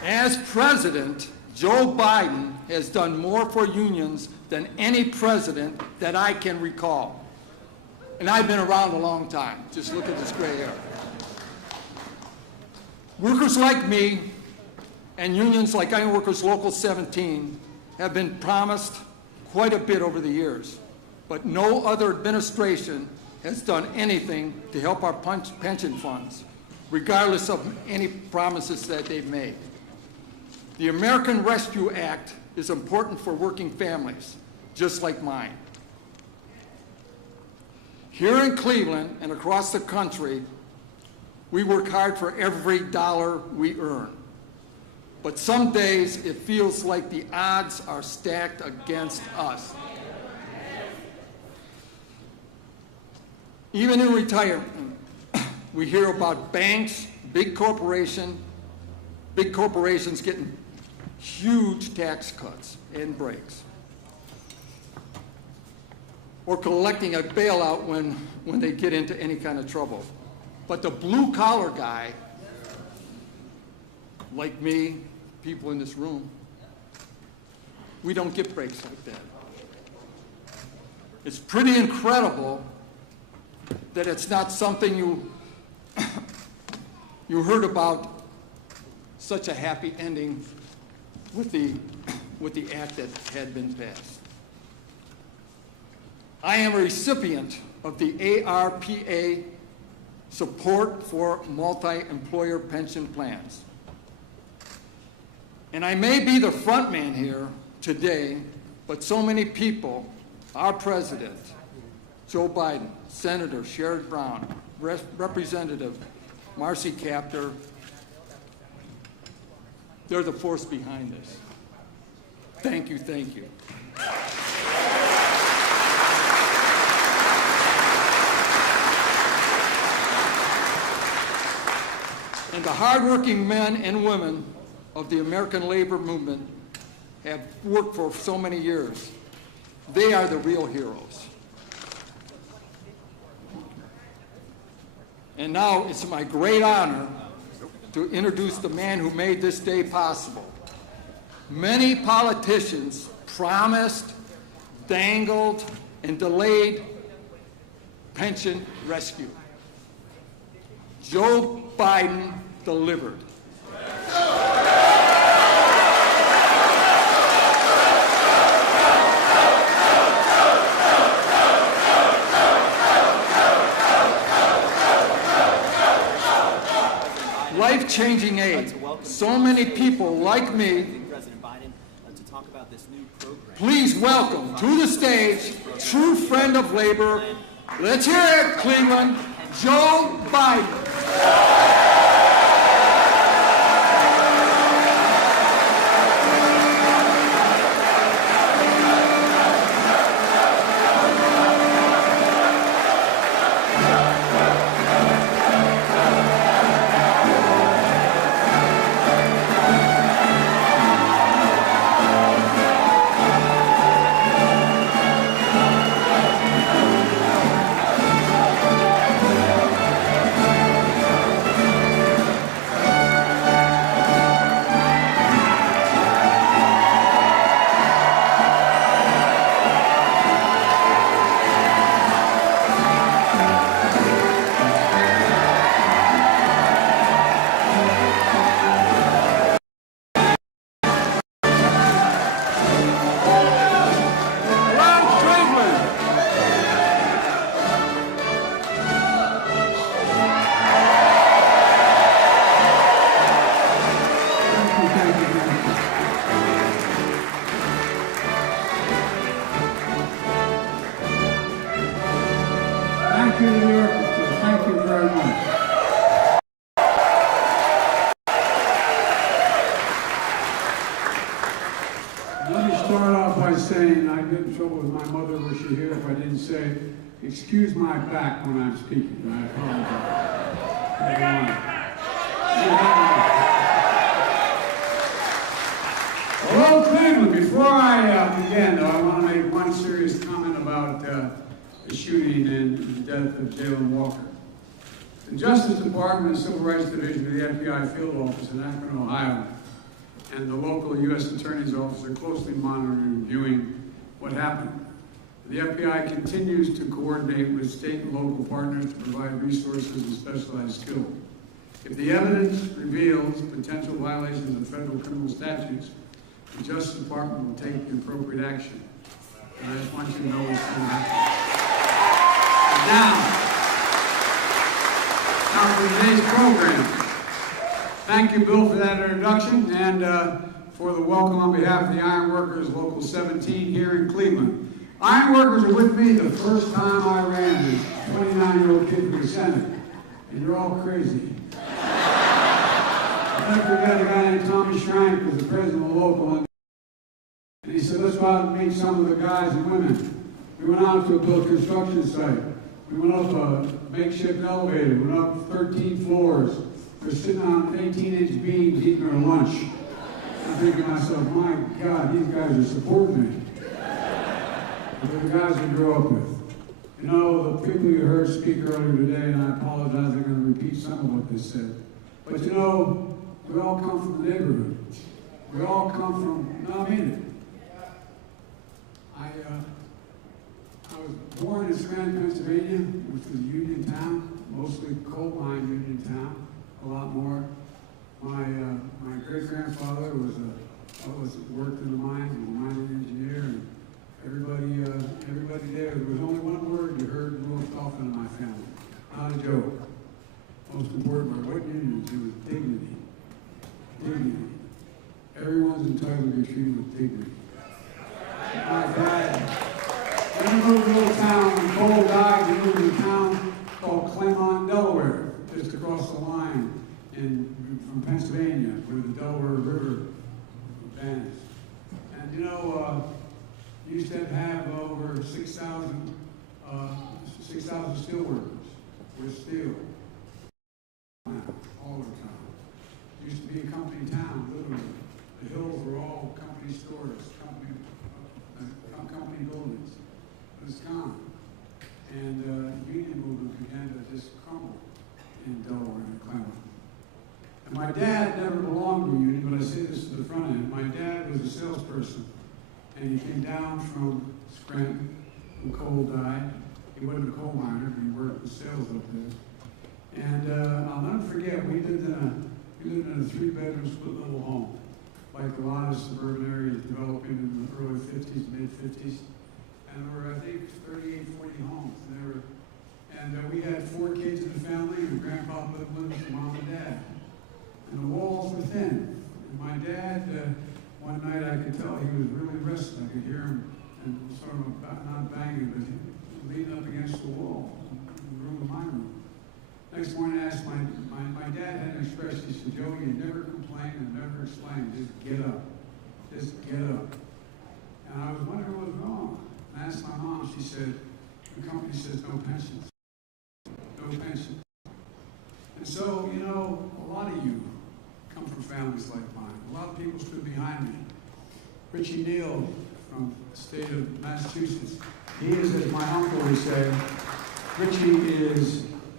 As president, Joe Biden has done more for unions than any president that I can recall. And I've been around a long time. Just look at this gray hair. Workers like me and unions like Ironworkers Local 17 have been promised quite a bit over the years, but no other administration has done anything to help our pension funds, regardless of any promises that they've made. The American Rescue Act is important for working families, just like mine. Here in Cleveland and across the country, we work hard for every dollar we earn. But some days it feels like the odds are stacked against us. Even in retirement, we hear about banks, big corporations getting huge tax cuts and breaks, or collecting a bailout when they get into any kind of trouble. But the blue-collar guy, like me, people in this room, we don't get breaks like that. It's pretty incredible that it's not something you heard about, such a happy ending with the with the act that had been passed. I am a recipient of the ARPA support for multi-employer pension plans. And I may be the front man here today, but so many people, our president, Joe Biden, Senator Sherrod Brown, Representative Marcy Kaptur, they're the force behind this. Thank you, thank you. And the hardworking men and women of the American labor movement have worked for so many years. They are the real heroes. And now it's my great honor to introduce the man who made this day possible. Many politicians promised, dangled, and delayed pension rescue. Joe Biden delivered. Life-changing aid. So many people like me. Please welcome to the stage, true friend of labor. Let's hear it, Cleveland, Joe Biden. Thank you, New York. Thank you very much. Let me start off by saying I get in trouble with my mother were she here if I didn't say, excuse my back when I'm speaking. I apologize. Hello, Cleveland. Before I begin, though, I want to make one serious comment about the shooting and the death of Jalen Walker. The Justice Department and Civil Rights Division of the FBI Field Office in Akron, Ohio, and the local U.S. Attorney's Office are closely monitoring and reviewing what happened. The FBI continues to coordinate with state and local partners to provide resources and specialized skills. If the evidence reveals potential violations of federal criminal statutes, the Justice Department will take the appropriate action. And I just want you to know what's going to happen. Now for today's program. Thank you, Bill, for that introduction and for the welcome on behalf of the Iron Workers Local 17 here in Cleveland. Iron Workers are with me the first time I ran as a 29-year-old kid for the Senate, and you're all crazy. I never forget a guy named Tommy Schrank was the president of the local, and he said, let's go out and meet some of the guys and women. We went out to a built construction site. We went up a makeshift elevator, we went up 13 floors. They're sitting on 18-inch beams eating their lunch. I'm thinking to myself, my God, these guys are supporting me. They're the guys I grew up with. You know, the people you heard speak earlier today, and I apologize, I'm going to repeat some of what they said. But you know, we all come from the neighborhood. We all come from, no, I mean it. I was born in Scranton, Pennsylvania, which was a union town, mostly coal mine union town, a lot more. My great-grandfather was a worked in the mines, was a mining engineer, and everybody there was only one word you heard most often in my family. Not a joke. Most important word. What unions? It was dignity. Dignity. Everyone's entitled to be treated with dignity. My dad, we moved to a little town, when Cole died, we moved to a town called Claymont, Delaware, just across the line from Pennsylvania, where the Delaware River bends. And you know, used to have over 6,000 steel workers with steel all over town. It used to be a company town, literally. The hills were all company stores, company buildings. It was gone. And union movement began to just crumble in Delaware and Clemson. And my dad never belonged to a union, but I say this to the front end. My dad was a salesperson, and he came down from Scranton when Cole died. He wasn't a coal miner, but he worked with sales up there. And I'll never forget, we lived in a 3-bedroom split level home, like a lot of suburban areas developing in the early 50s, mid 50s. And there were, I think, 38, 40 homes. And we had 4 kids in the family, and Grandpa lived with us, Mom and Dad. And the walls were thin. And my dad, one night I could tell he was really restless. I could hear him, and sort of not banging, but leaning up against the wall in my room. Next morning I asked my dad had an expression. He said, "Joe, you never complain and never explain. Just get up. Just get up." And I was wondering what was wrong. I asked my mom. She said, "The company says no pensions. No pensions." And so, you know, a lot of you come from families like mine. A lot of people stood behind me. Richie Neal from the state of Massachusetts. He is, as my uncle would say,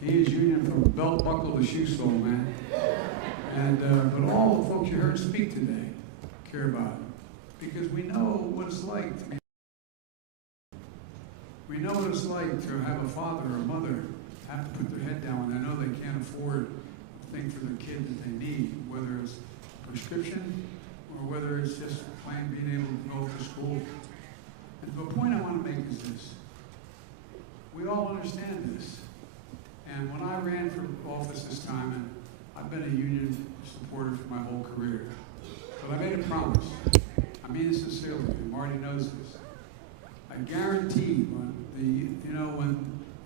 he is union from belt buckle to shoe sole, man. And but all the folks you heard speak today care about it, because we know what it's like to be. We know what it's like to have a father or a mother have to put their head down when they know they can't afford the thing for their kid that they need, whether it's prescription or whether it's just plain being able to go to school. And the point I want to make is this. We all understand this. And when I ran for office this time, and I've been a union supporter for my whole career, but I made a promise. I mean it sincerely, and Marty knows this. I guarantee when the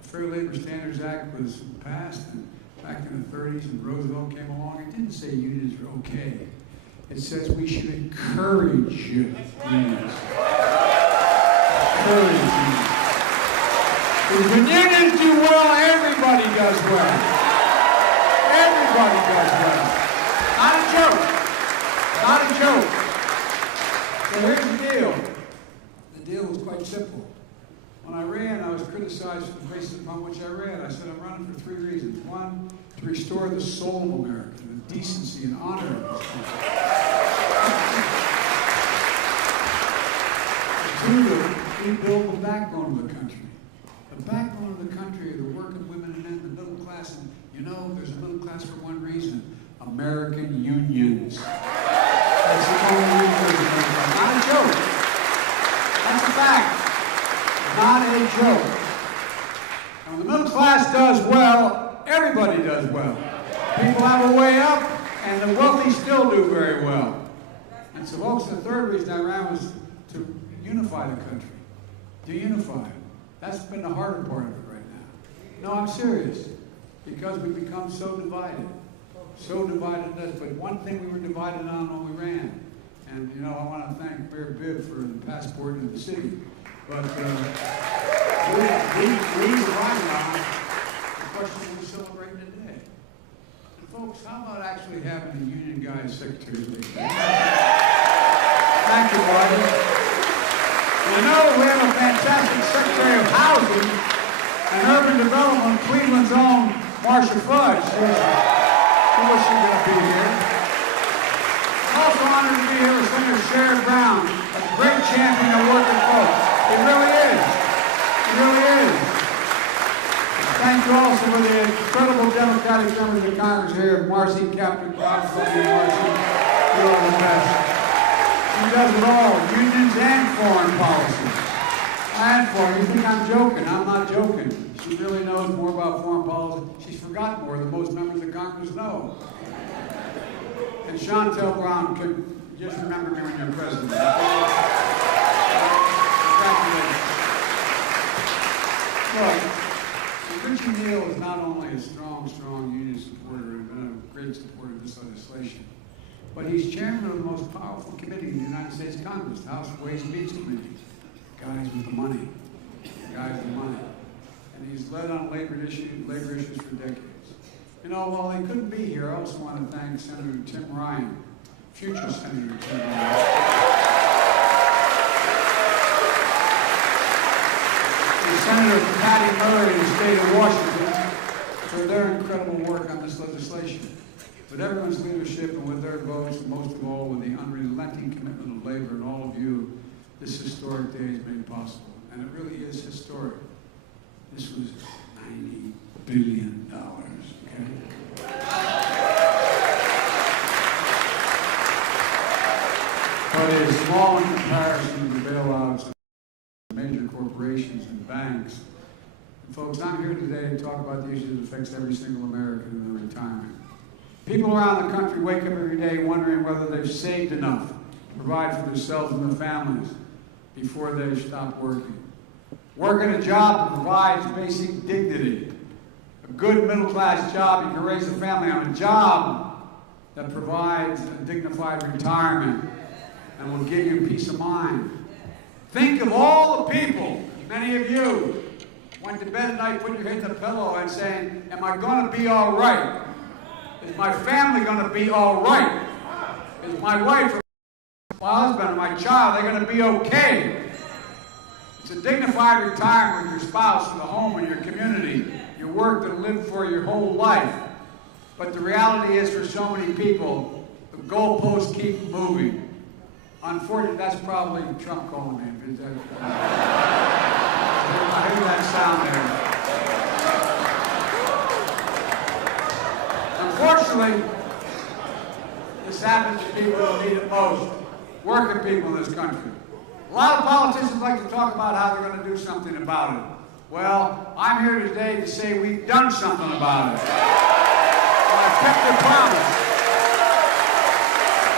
Fair Labor Standards Act was passed, and back in the 30s, and Roosevelt came along, it didn't say unions are okay. It says we should encourage unions. Encourage unions. Because when unions do well, everybody does well. Everybody does well. Not a joke. Not a joke. So here's the deal. The deal was quite simple. When I ran, I was criticized for the basis upon which I ran. I said I'm running for 3 reasons. 1, to restore the soul of America, the decency and honor of this country. 2, to rebuild the backbone of the country. The backbone of the country are the working women and men, the middle class. And you know, there's a middle class for one reason: American unions. That's the only reason. Not a joke. That's a fact. Not a joke. And when the middle class does well, everybody does well. People have a way up, and the wealthy still do very well. And so, folks, the 3rd reason I ran was to unify the country. To unify it. That's been the harder part of it right now. No, I'm serious. Because we've become so divided. So divided in this. But one thing we were divided on when we ran. And, you know, I want to thank Mayor Bibb for the passport into the city. But we divided on the question we're celebrating today. And folks, how about actually having a union guy as Secretary of State? Thank you, Marty. You know, we have a fantastic Secretary of Housing and Urban Development, Cleveland's own Marcia Fudge. Who was she going to be here? I'm also honored to be here with Senator Sherrod Brown, a great champion of working folks. It really is. It really is. Thank you also for the incredible Democratic members of Congress here, Marcy, Captain Cox, Marcy. You are the best. does it all, unions and foreign policy. You think I'm joking? I'm not joking. She really knows more about foreign policy. She's forgotten more than most members of Congress know. And Chantel Brown, could just remember me when you're president. Congratulations. Look, Richie Neal is not only a strong union supporter and been a great supporter of this legislation, but he's chairman of the most powerful committee in the United States Congress, the House Ways and Means Committee. Guys with the money. Guys with money. And he's led on labor issues for decades. You know, while he couldn't be here, I also want to thank Senator Tim Ryan, future Senator Tim Ryan. And Senator Patty Murray in the state of Washington for their incredible work on this legislation. With everyone's leadership and with their votes, and most of all with the unrelenting commitment of labor and all of you, this historic day is made possible. And it really is historic. This was $90 billion, okay? But it is small in comparison to the bailouts of major corporations and banks. And folks, I'm here today to talk about the issue that affects every single American in their retirement. People around the country wake up every day wondering whether they've saved enough to provide for themselves and their families before they stop working. Working a job that provides basic dignity. A good middle-class job you can raise a family on. A job that provides a dignified retirement and will give you peace of mind. Think of all the people, many of you, went to bed at night, putting your head in the pillow and saying, am I going to be all right? Is my family going to be all right? Is my wife or my husband or my child, they're going to be okay? It's a dignified retirement with your spouse and the home and your community, your work that lived for your whole life. But the reality is for so many people, the goalposts keep moving. Unfortunately, that's probably Trump calling me. I hear that sound there. Unfortunately, this happens to people who need it most, working people in this country. A lot of politicians like to talk about how they're going to do something about it. Well, I'm here today to say we've done something about it. I've kept their promise.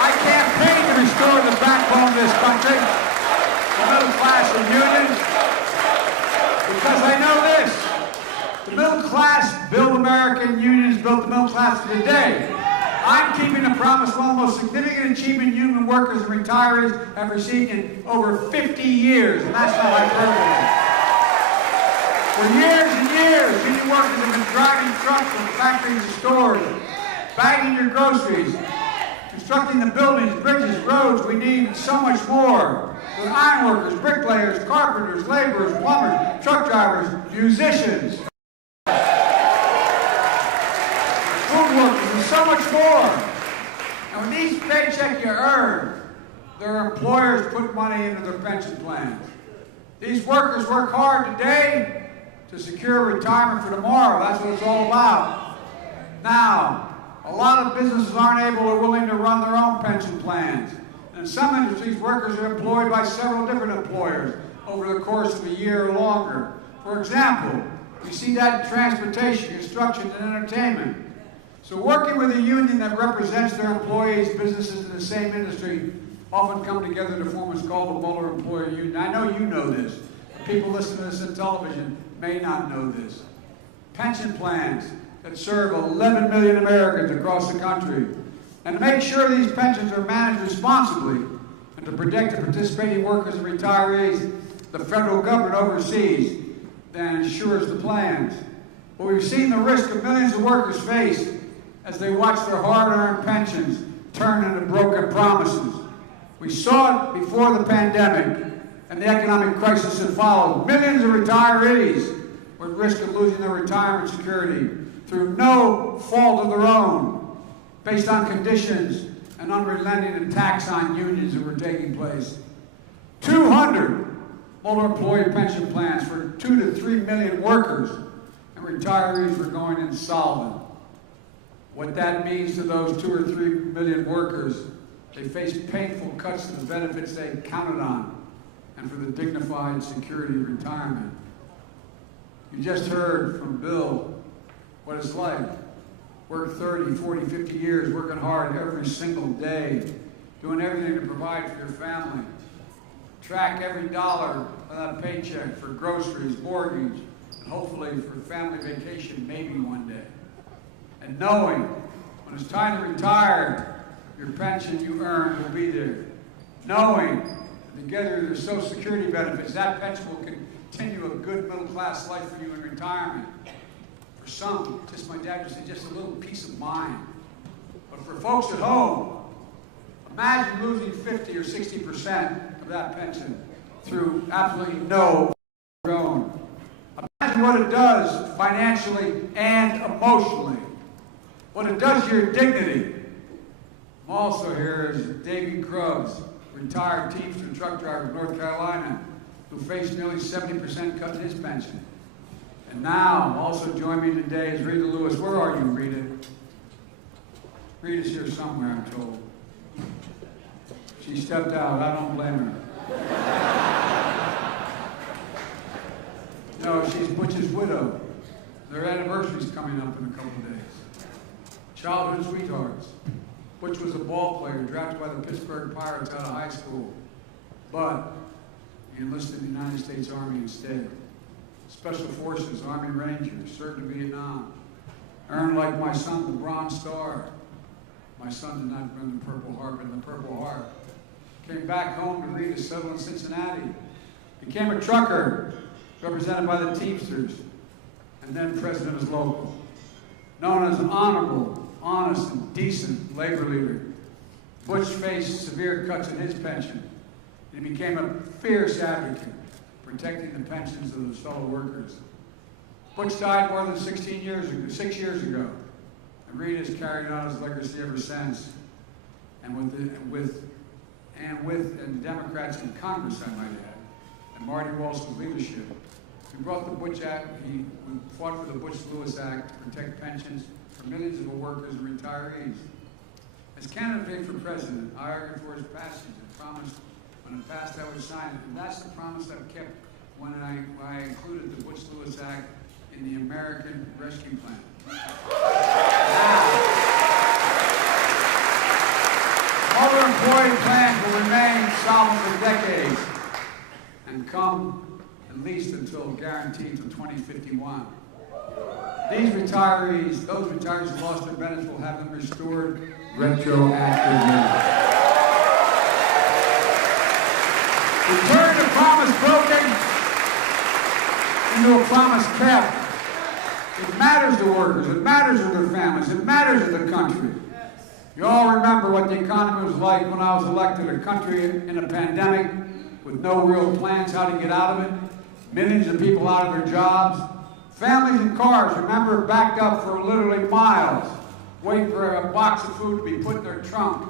I campaigned to restore the backbone of this country, the middle class and unions, because I know this. The middle class built America and unions built the middle class of today. I'm keeping a promise one of the most significant achievement union workers and retirees have received in over 50 years, and that's not hyperbole. For years and years, union workers have been driving trucks from factories and stores, bagging your groceries, constructing the buildings, bridges, roads we need, and so much more. With ironworkers, bricklayers, carpenters, laborers, plumbers, truck drivers, musicians, food workers, and so much more. And with each paycheck you earn, their employers put money into their pension plans. These workers work hard today to secure retirement for tomorrow. That's what it's all about. Now, a lot of businesses aren't able or willing to run their own pension plans. And in some industries, workers are employed by several different employers over the course of a year or longer. For example, we see that in transportation, construction, and entertainment. So working with a union that represents their employees, businesses in the same industry, often come together to form what's called a multi-employer union. I know you know this. People listening to this on television may not know this. Pension plans that serve 11 million Americans across the country. And to make sure these pensions are managed responsibly and to protect the participating workers and retirees, the federal government oversees and ensures the plans. But we've seen the risk of millions of workers face as they watch their hard-earned pensions turn into broken promises. We saw it before the pandemic and the economic crisis that followed. Millions of retirees were at risk of losing their retirement security through no fault of their own, based on conditions and unrelenting attacks on unions that were taking place. 200 multi-employer pension plans for 2 to 3 million workers and retirees were going insolvent. What that means to those 2 or 3 million workers They face painful cuts to the benefits they counted on and for the dignified security of retirement. You just heard from Bill what it's like. Work 30, 40, 50 years, working hard every single day, doing everything to provide for your family. Track every dollar of that paycheck for groceries, mortgage, and hopefully for family vacation, maybe one day. And knowing when it's time to retire, your pension you earned will be there. Knowing that together with your Social Security benefits, that pension will continue a good middle-class life for you in retirement. For some, just my dad would say, just a little peace of mind. But for folks at home, imagine losing 50 or 60% of that pension through absolutely no own. Imagine what it does financially and emotionally. What it does to your dignity. I'm also here as Davy Grubbs, retired Teamster truck driver of North Carolina, who faced nearly 70% cut in his pension. And now, also joining me today is Rita Lewis. Where are you, Rita? Rita's here somewhere, I'm told. She stepped out. I don't blame her. No, she's Butch's widow. Their anniversary's coming up in a couple of days. Childhood sweethearts. Butch was a ball player, drafted by the Pittsburgh Pirates out of high school. But he enlisted in the United States Army instead. Special Forces, Army Rangers, served in Vietnam. Earned, like my son, the Bronze Star. My son did not earn the Purple Heart, but the Purple Heart. Came back home to Rita, settled in Cincinnati. Became a trucker, represented by the Teamsters, and then president of his local. Known as an honorable, honest, and decent labor leader. Butch faced severe cuts in his pension, and he became a fierce advocate, protecting the pensions of his fellow workers. Butch died more than 6 years ago, and Reed has carried on his legacy ever since. And with Democrats in Congress, I might add, and Marty Walsh's leadership, we brought the Butch Act. We fought for the Bush-Lewis Act to protect pensions for millions of workers and retirees. As candidate for president, I argued for his passage and promised when it passed I would sign it. And that's the promise I've kept when I included the Bush-Lewis Act in the American Rescue Plan. Other employee plans will remain solvent for decades and come at least until guaranteed to 2051. Those retirees who lost their benefits will have them restored retroactively. Return a promise broken into a promise kept. It matters to workers, it matters to their families, it matters to the country. You all remember what the economy was like when I was elected, a country in a pandemic with no real plans how to get out of it, millions of people out of their jobs, families in cars, remember, backed up for literally miles, waiting for a box of food to be put in their trunk.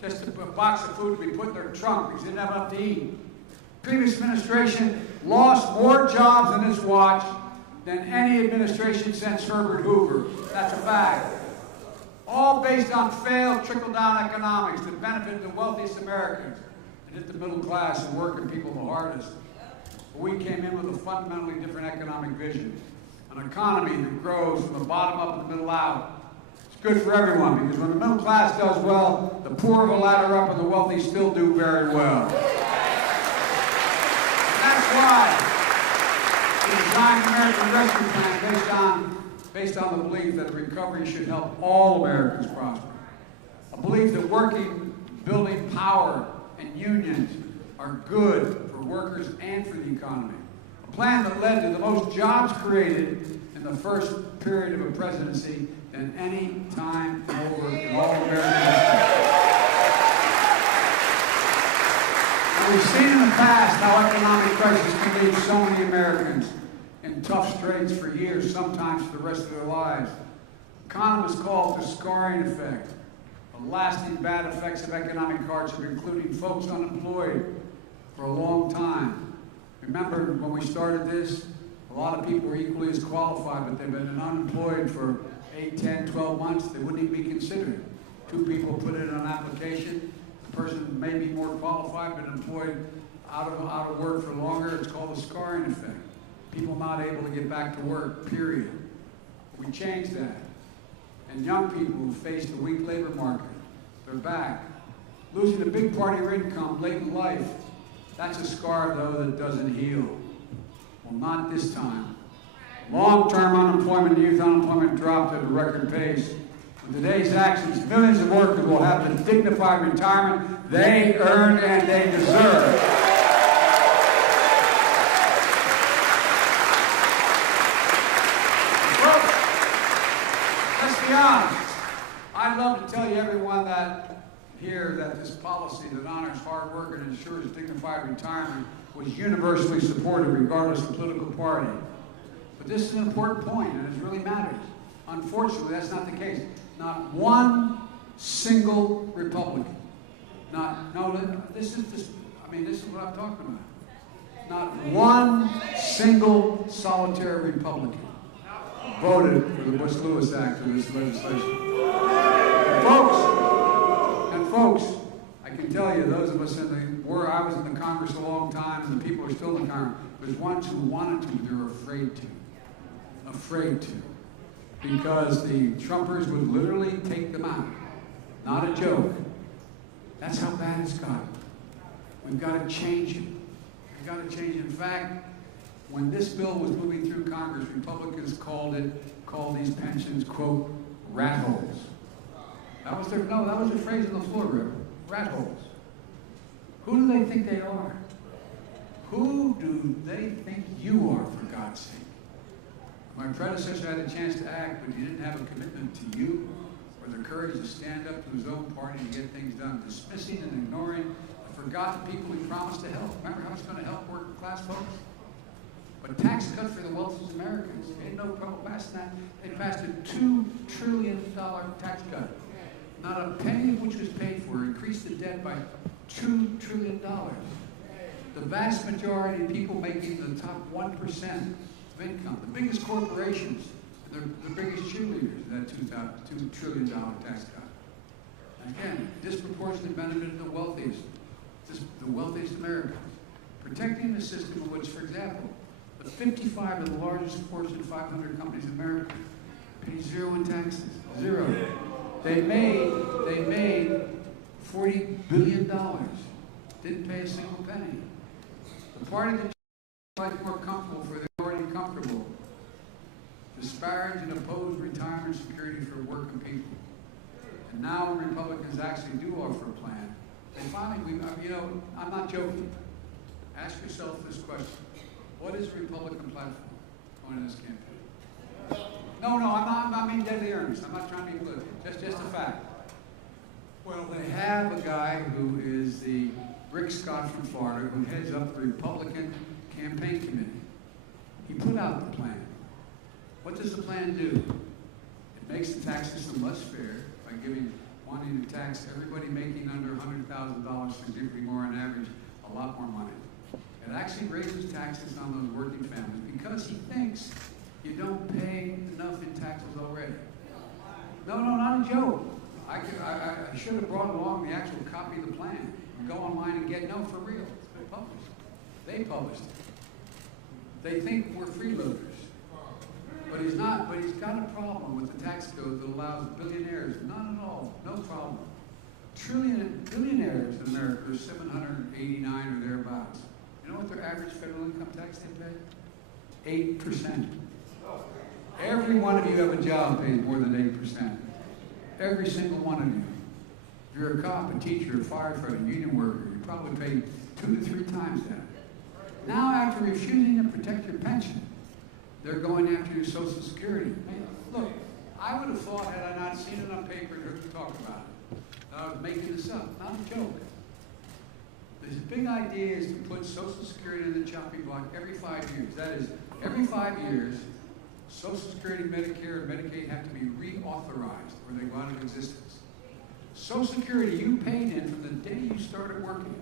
Just a box of food to be put in their trunk because they didn't have enough to eat. Previous administration lost more jobs in its watch than any administration since Herbert Hoover. That's a fact. All based on failed trickle-down economics that benefited the wealthiest Americans and hit the middle class and working people the hardest. But we came in with a fundamentally different economic vision, an economy that grows from the bottom up and the middle out. It's good for everyone because when the middle class does well, the poor will ladder up and the wealthy still do very well. And that's why we designed the American Rescue Plan based on the belief that recovery should help all Americans prosper. A belief that working, building power, and unions are good for workers and for the economy. A plan that led to the most jobs created in the first period of a presidency than any time over in all American history. And we've seen in the past how economic crisis can leave so many Americans in tough straits for years, sometimes for the rest of their lives. Economists call it the scarring effect, the lasting bad effects of economic hardship, including folks unemployed for a long time. Remember, when we started this, a lot of people were equally as qualified, but they've been unemployed for 8, 10, 12 months. They wouldn't even be considered. Two people put in an application. The person may be more qualified, but employed out of work for longer. It's called the scarring effect. People not able to get back to work, period. We changed that. And young people who faced a weak labor market, they're back. Losing a big part of your income late in life, that's a scar, though, that doesn't heal. Well, not this time. Long-term unemployment and youth unemployment dropped at a record pace. With today's actions, millions of workers will have the dignified retirement they earned and they deserve. Folks, let's be honest. I'd love to tell you, everyone that here, that this policy that honors hard work and ensures dignified retirement was universally supported regardless of political party. But this is an important point, and it really matters. Unfortunately, that's not the case. Not one single Republican. This is what I'm talking about. Not one single solitary Republican voted for the Bush-Lewis Act or this legislation. And folks, I can tell you, those of us I was in the Congress a long time, and the people are still in Congress. There's ones who wanted to, but they're afraid to. Afraid to. Because the Trumpers would literally take them out. Not a joke. That's how bad it's gotten. We've got to change it. We've got to change it. In fact, when this bill was moving through Congress, Republicans called these pensions, quote, rat holes. That was their phrase on the floor, Rip. Rat holes. Who do they think they are? Who do they think you are, for God's sake? My predecessor had a chance to act, but he didn't have a commitment to you or the courage to stand up to his own party and get things done, dismissing and ignoring the forgotten people he promised to help. Remember how it's going to help working class folks? But tax cut for the wealthiest Americans. They had no trouble passing that. They passed a $2 trillion tax cut. Not a penny of which was paid for. Increased the debt by $2 trillion. The vast majority of people making the top 1% of income, the biggest corporations, the biggest cheerleaders of that $2 trillion tax cut. Again, disproportionately benefited the wealthiest Americans. Protecting the system in which, for example, the 55 of the largest Fortune 500 companies in America pay zero in taxes. Zero. They made $40 billion. Didn't pay a single penny. The party that life more comfortable for the already comfortable, disparage and oppose retirement security for working people. And now when Republicans actually do offer a plan, they finally, I'm not joking. Ask yourself this question. What is the Republican platform going in this campaign? No, I'm not being deadly earnest. I'm not trying to be political. Just a fact. Well, they have a guy who is the Rick Scott from Florida, who heads up the Republican campaign committee. He put out the plan. What does the plan do? It makes the tax system less fair by wanting to tax everybody making under $100,000, significantly more on average, a lot more money. It actually raises taxes on those working families because he thinks you don't pay enough in taxes already. No, not a joke. I should have brought along the actual copy of the plan. Go online and get, no, for real. It's been published. They published it. They think we're freeloaders. But he's not, but he's got a problem with the tax code that allows billionaires, not at all, no problem. Billionaires in America are 789 or thereabouts. You know what their average federal income tax they pay? 8%. Every one of you have a job pays more than 8%. Every single one of you. If you're a cop, a teacher, a firefighter, a union worker, you probably pay 2 to 3 times that. Now, after refusing to protect your pension, they're going after your Social Security. Hey, look, I would have thought, had I not seen it on paper and heard you talk about it, that I was making this up. Not a joke. This big idea is to put Social Security in the chopping block every 5 years. That is, every 5 years, Social Security, Medicare, and Medicaid have to be reauthorized or they go out of existence. Social Security you paid in from the day you started working.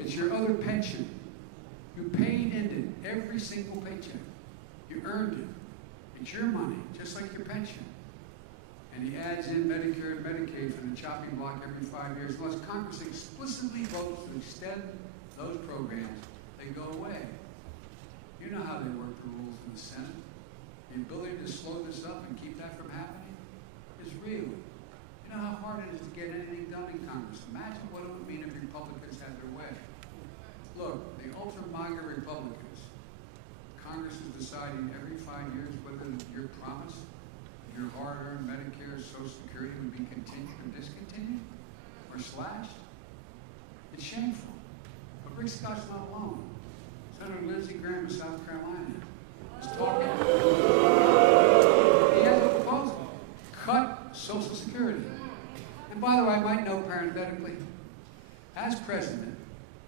It's your other pension. You paid into every single paycheck. You earned it. It's your money, just like your pension. and he adds in Medicare and Medicaid for the chopping block every 5 years. Unless Congress explicitly votes to extend those programs, they go away. You know how they work the rules in the Senate. The ability to slow this up and keep that from happening is real. You know how hard it is to get anything done in Congress. Imagine what it would mean if Republicans had their way. Look, the ultra-MAGA Republicans, Congress is deciding every 5 years whether your promise, your hard-earned Medicare, Social Security would be continued or discontinued or slashed. It's shameful. But Rick Scott's not alone. Senator Lindsey Graham of South Carolina is talking. He has a proposal. Cut Social Security. And by the way, I might note parenthetically, as president,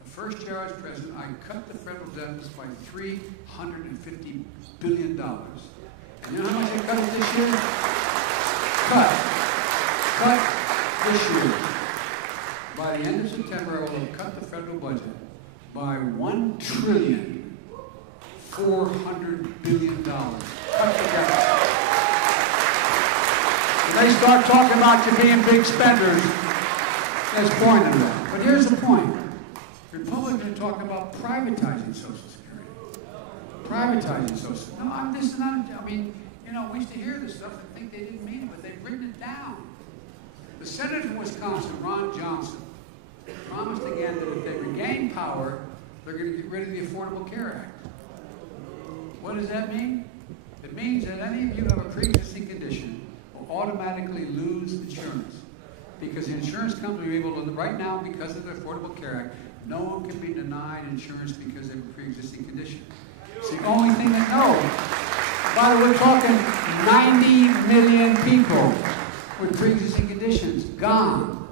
the first year I was president, I cut the federal deficit by $350 billion. And you know how much I cut it this year? Cut this year. By the end of September, I will have cut the federal budget by $1,400 billion. Cut the deficit. When they start talking about you being big spenders, there's a point in that. But here's the point. Republicans are talking about privatizing Social Security. Privatizing Social Security. No, this is not, I mean, you know, we used to hear this stuff and think they didn't mean it, but they've written it down. The senator from Wisconsin, Ron Johnson, promised again that if they regain power, they're going to get rid of the Affordable Care Act. What does that mean? It means that any of you who have a pre-existing condition will automatically lose insurance. Because the insurance company will be able to, right now, because of the Affordable Care Act, no one can be denied insurance because they have a pre-existing condition. It's the only thing they know. By the way, we're talking 90 million people with pre-existing conditions. Gone.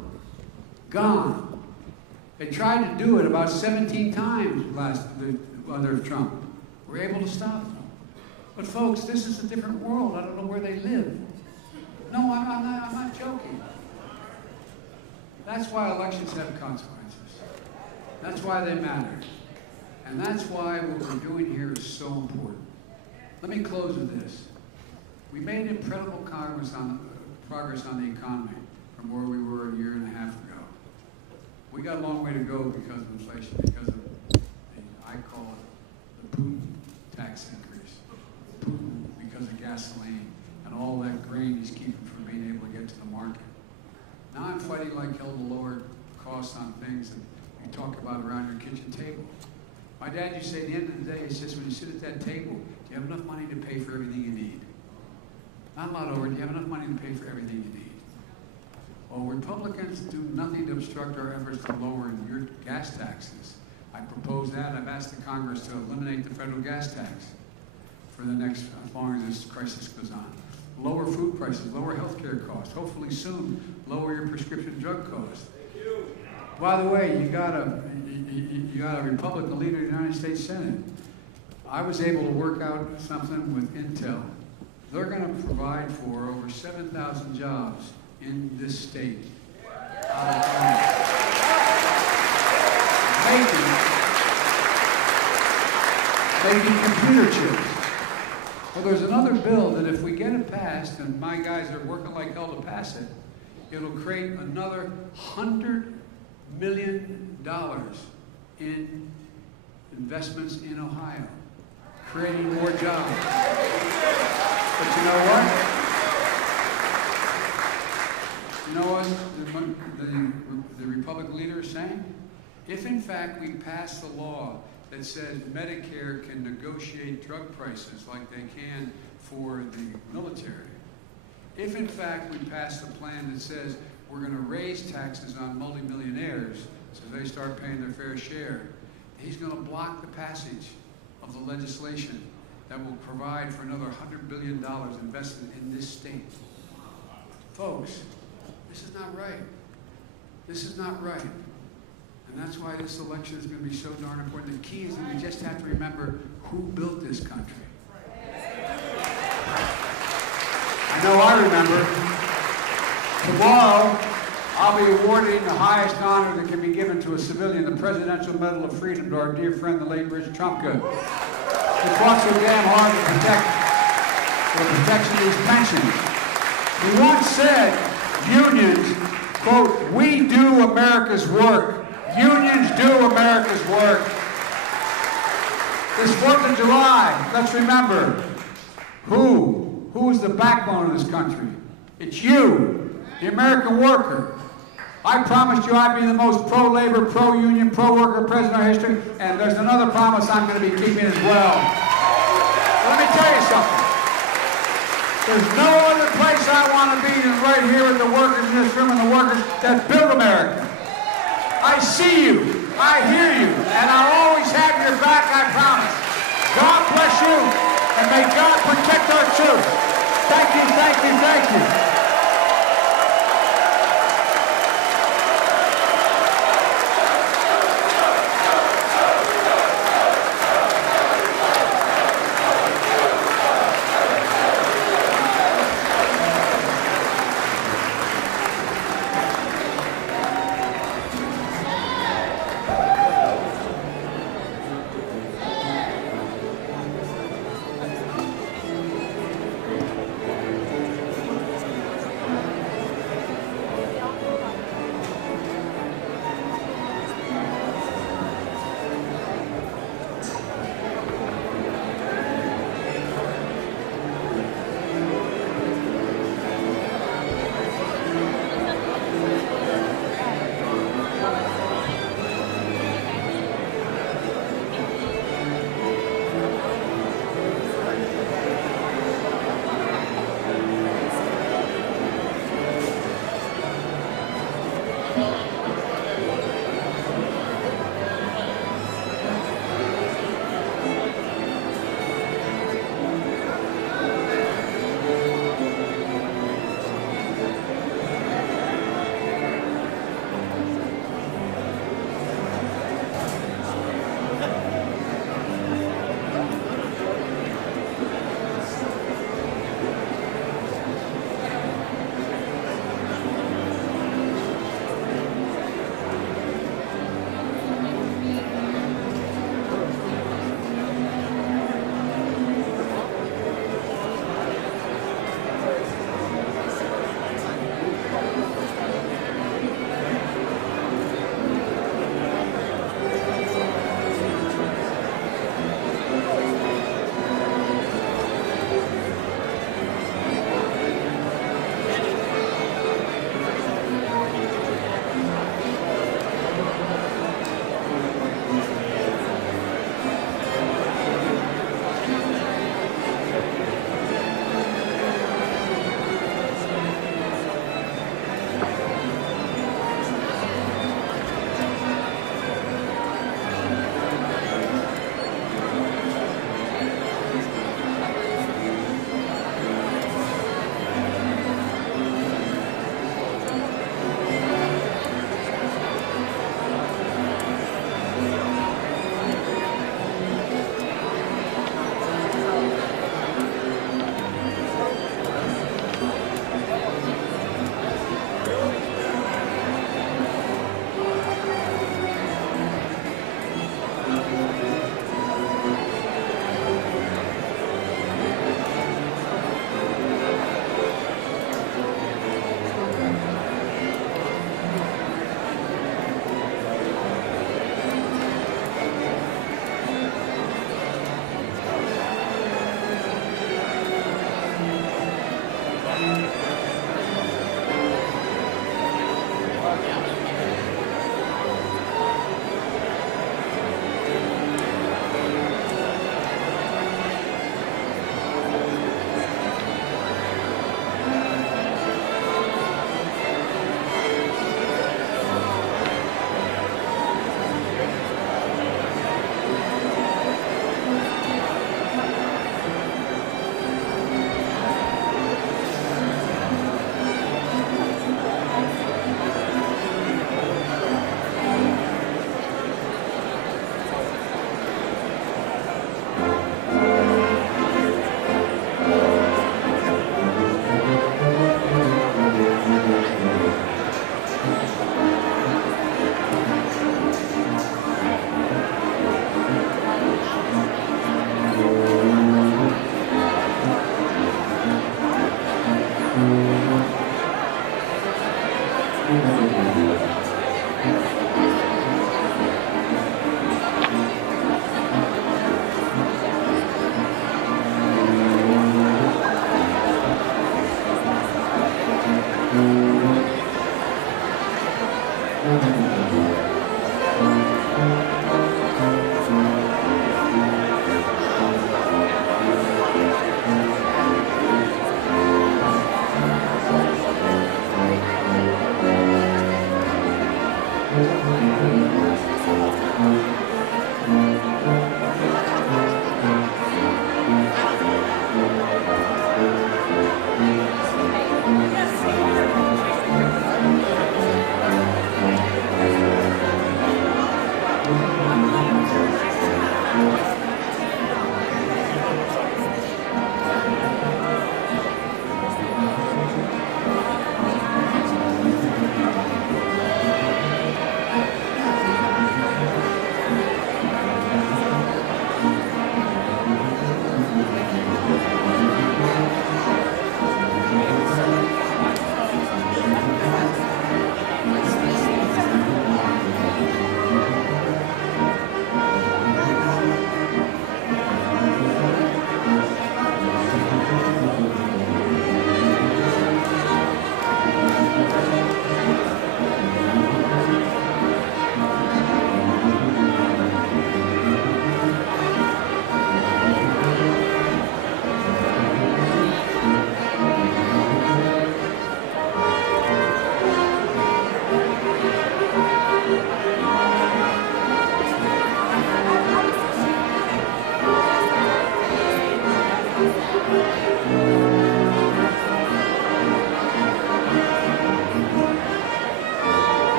Gone. They tried to do it about 17 times under Trump. We're able to stop them. But folks, this is a different world. I don't know where they live. No, I'm not joking. That's why elections have consequences. That's why they matter. And that's why what we're doing here is so important. Let me close with this. We made incredible progress on the economy from where we were a year and a half ago. We got a long way to go because of inflation, because of I call it the Putin tax increase. Putin because of gasoline and all that grain he's keeping from being able to get to the market. Now I'm fighting like hell to lower costs on things that you talk about around your kitchen table. My dad used to say at the end of the day, he says, when you sit at that table, do you have enough money to pay for everything you need? Not a lot over, do you have enough money to pay for everything you need? Well, Republicans do nothing to obstruct our efforts to lower your gas taxes. I propose that. I've asked the Congress to eliminate the federal gas tax for the next, as long as this crisis goes on. Lower food prices, lower health care costs. Hopefully soon, lower your prescription drug costs. By the way, you got a Republican leader in the United States Senate. I was able to work out something with Intel. They're going to provide for over 7,000 jobs in this state. Making computer chips. Well, there's another bill that if we get it passed, and my guys are working like hell to pass it, it'll create another $100 million in investments in Ohio, creating more jobs. But you know what? You know what the Republican leader is saying? If in fact we pass the law that says Medicare can negotiate drug prices like they can for the military, if in fact we pass the plan that says we're going to raise taxes on multimillionaires so they start paying their fair share, he's going to block the passage of the legislation that will provide for another $100 billion invested in this state. Folks, this is not right. This is not right. And that's why this election is going to be so darn important. The key is that we just have to remember who built this country. I know I remember. Tomorrow, I'll be awarding the highest honor that can be given to a civilian, the Presidential Medal of Freedom, to our dear friend, the late Rich Trumka. He fought so damn hard to protect the protection of these pensions. He once said, unions, quote, "We do America's work." Unions do America's work. This 4th of July, let's remember, who is the backbone of this country? It's you, the American worker. I promised you I'd be the most pro-labor, pro-union, pro-worker president in our history, and there's another promise I'm going to be keeping as well. But let me tell you something. There's no other place I want to be than right here with the workers in this room and the workers that build America. I see you, I hear you, and I'll always have your back, I promise. God bless you, and may God protect our troops. Thank you, thank you, thank you.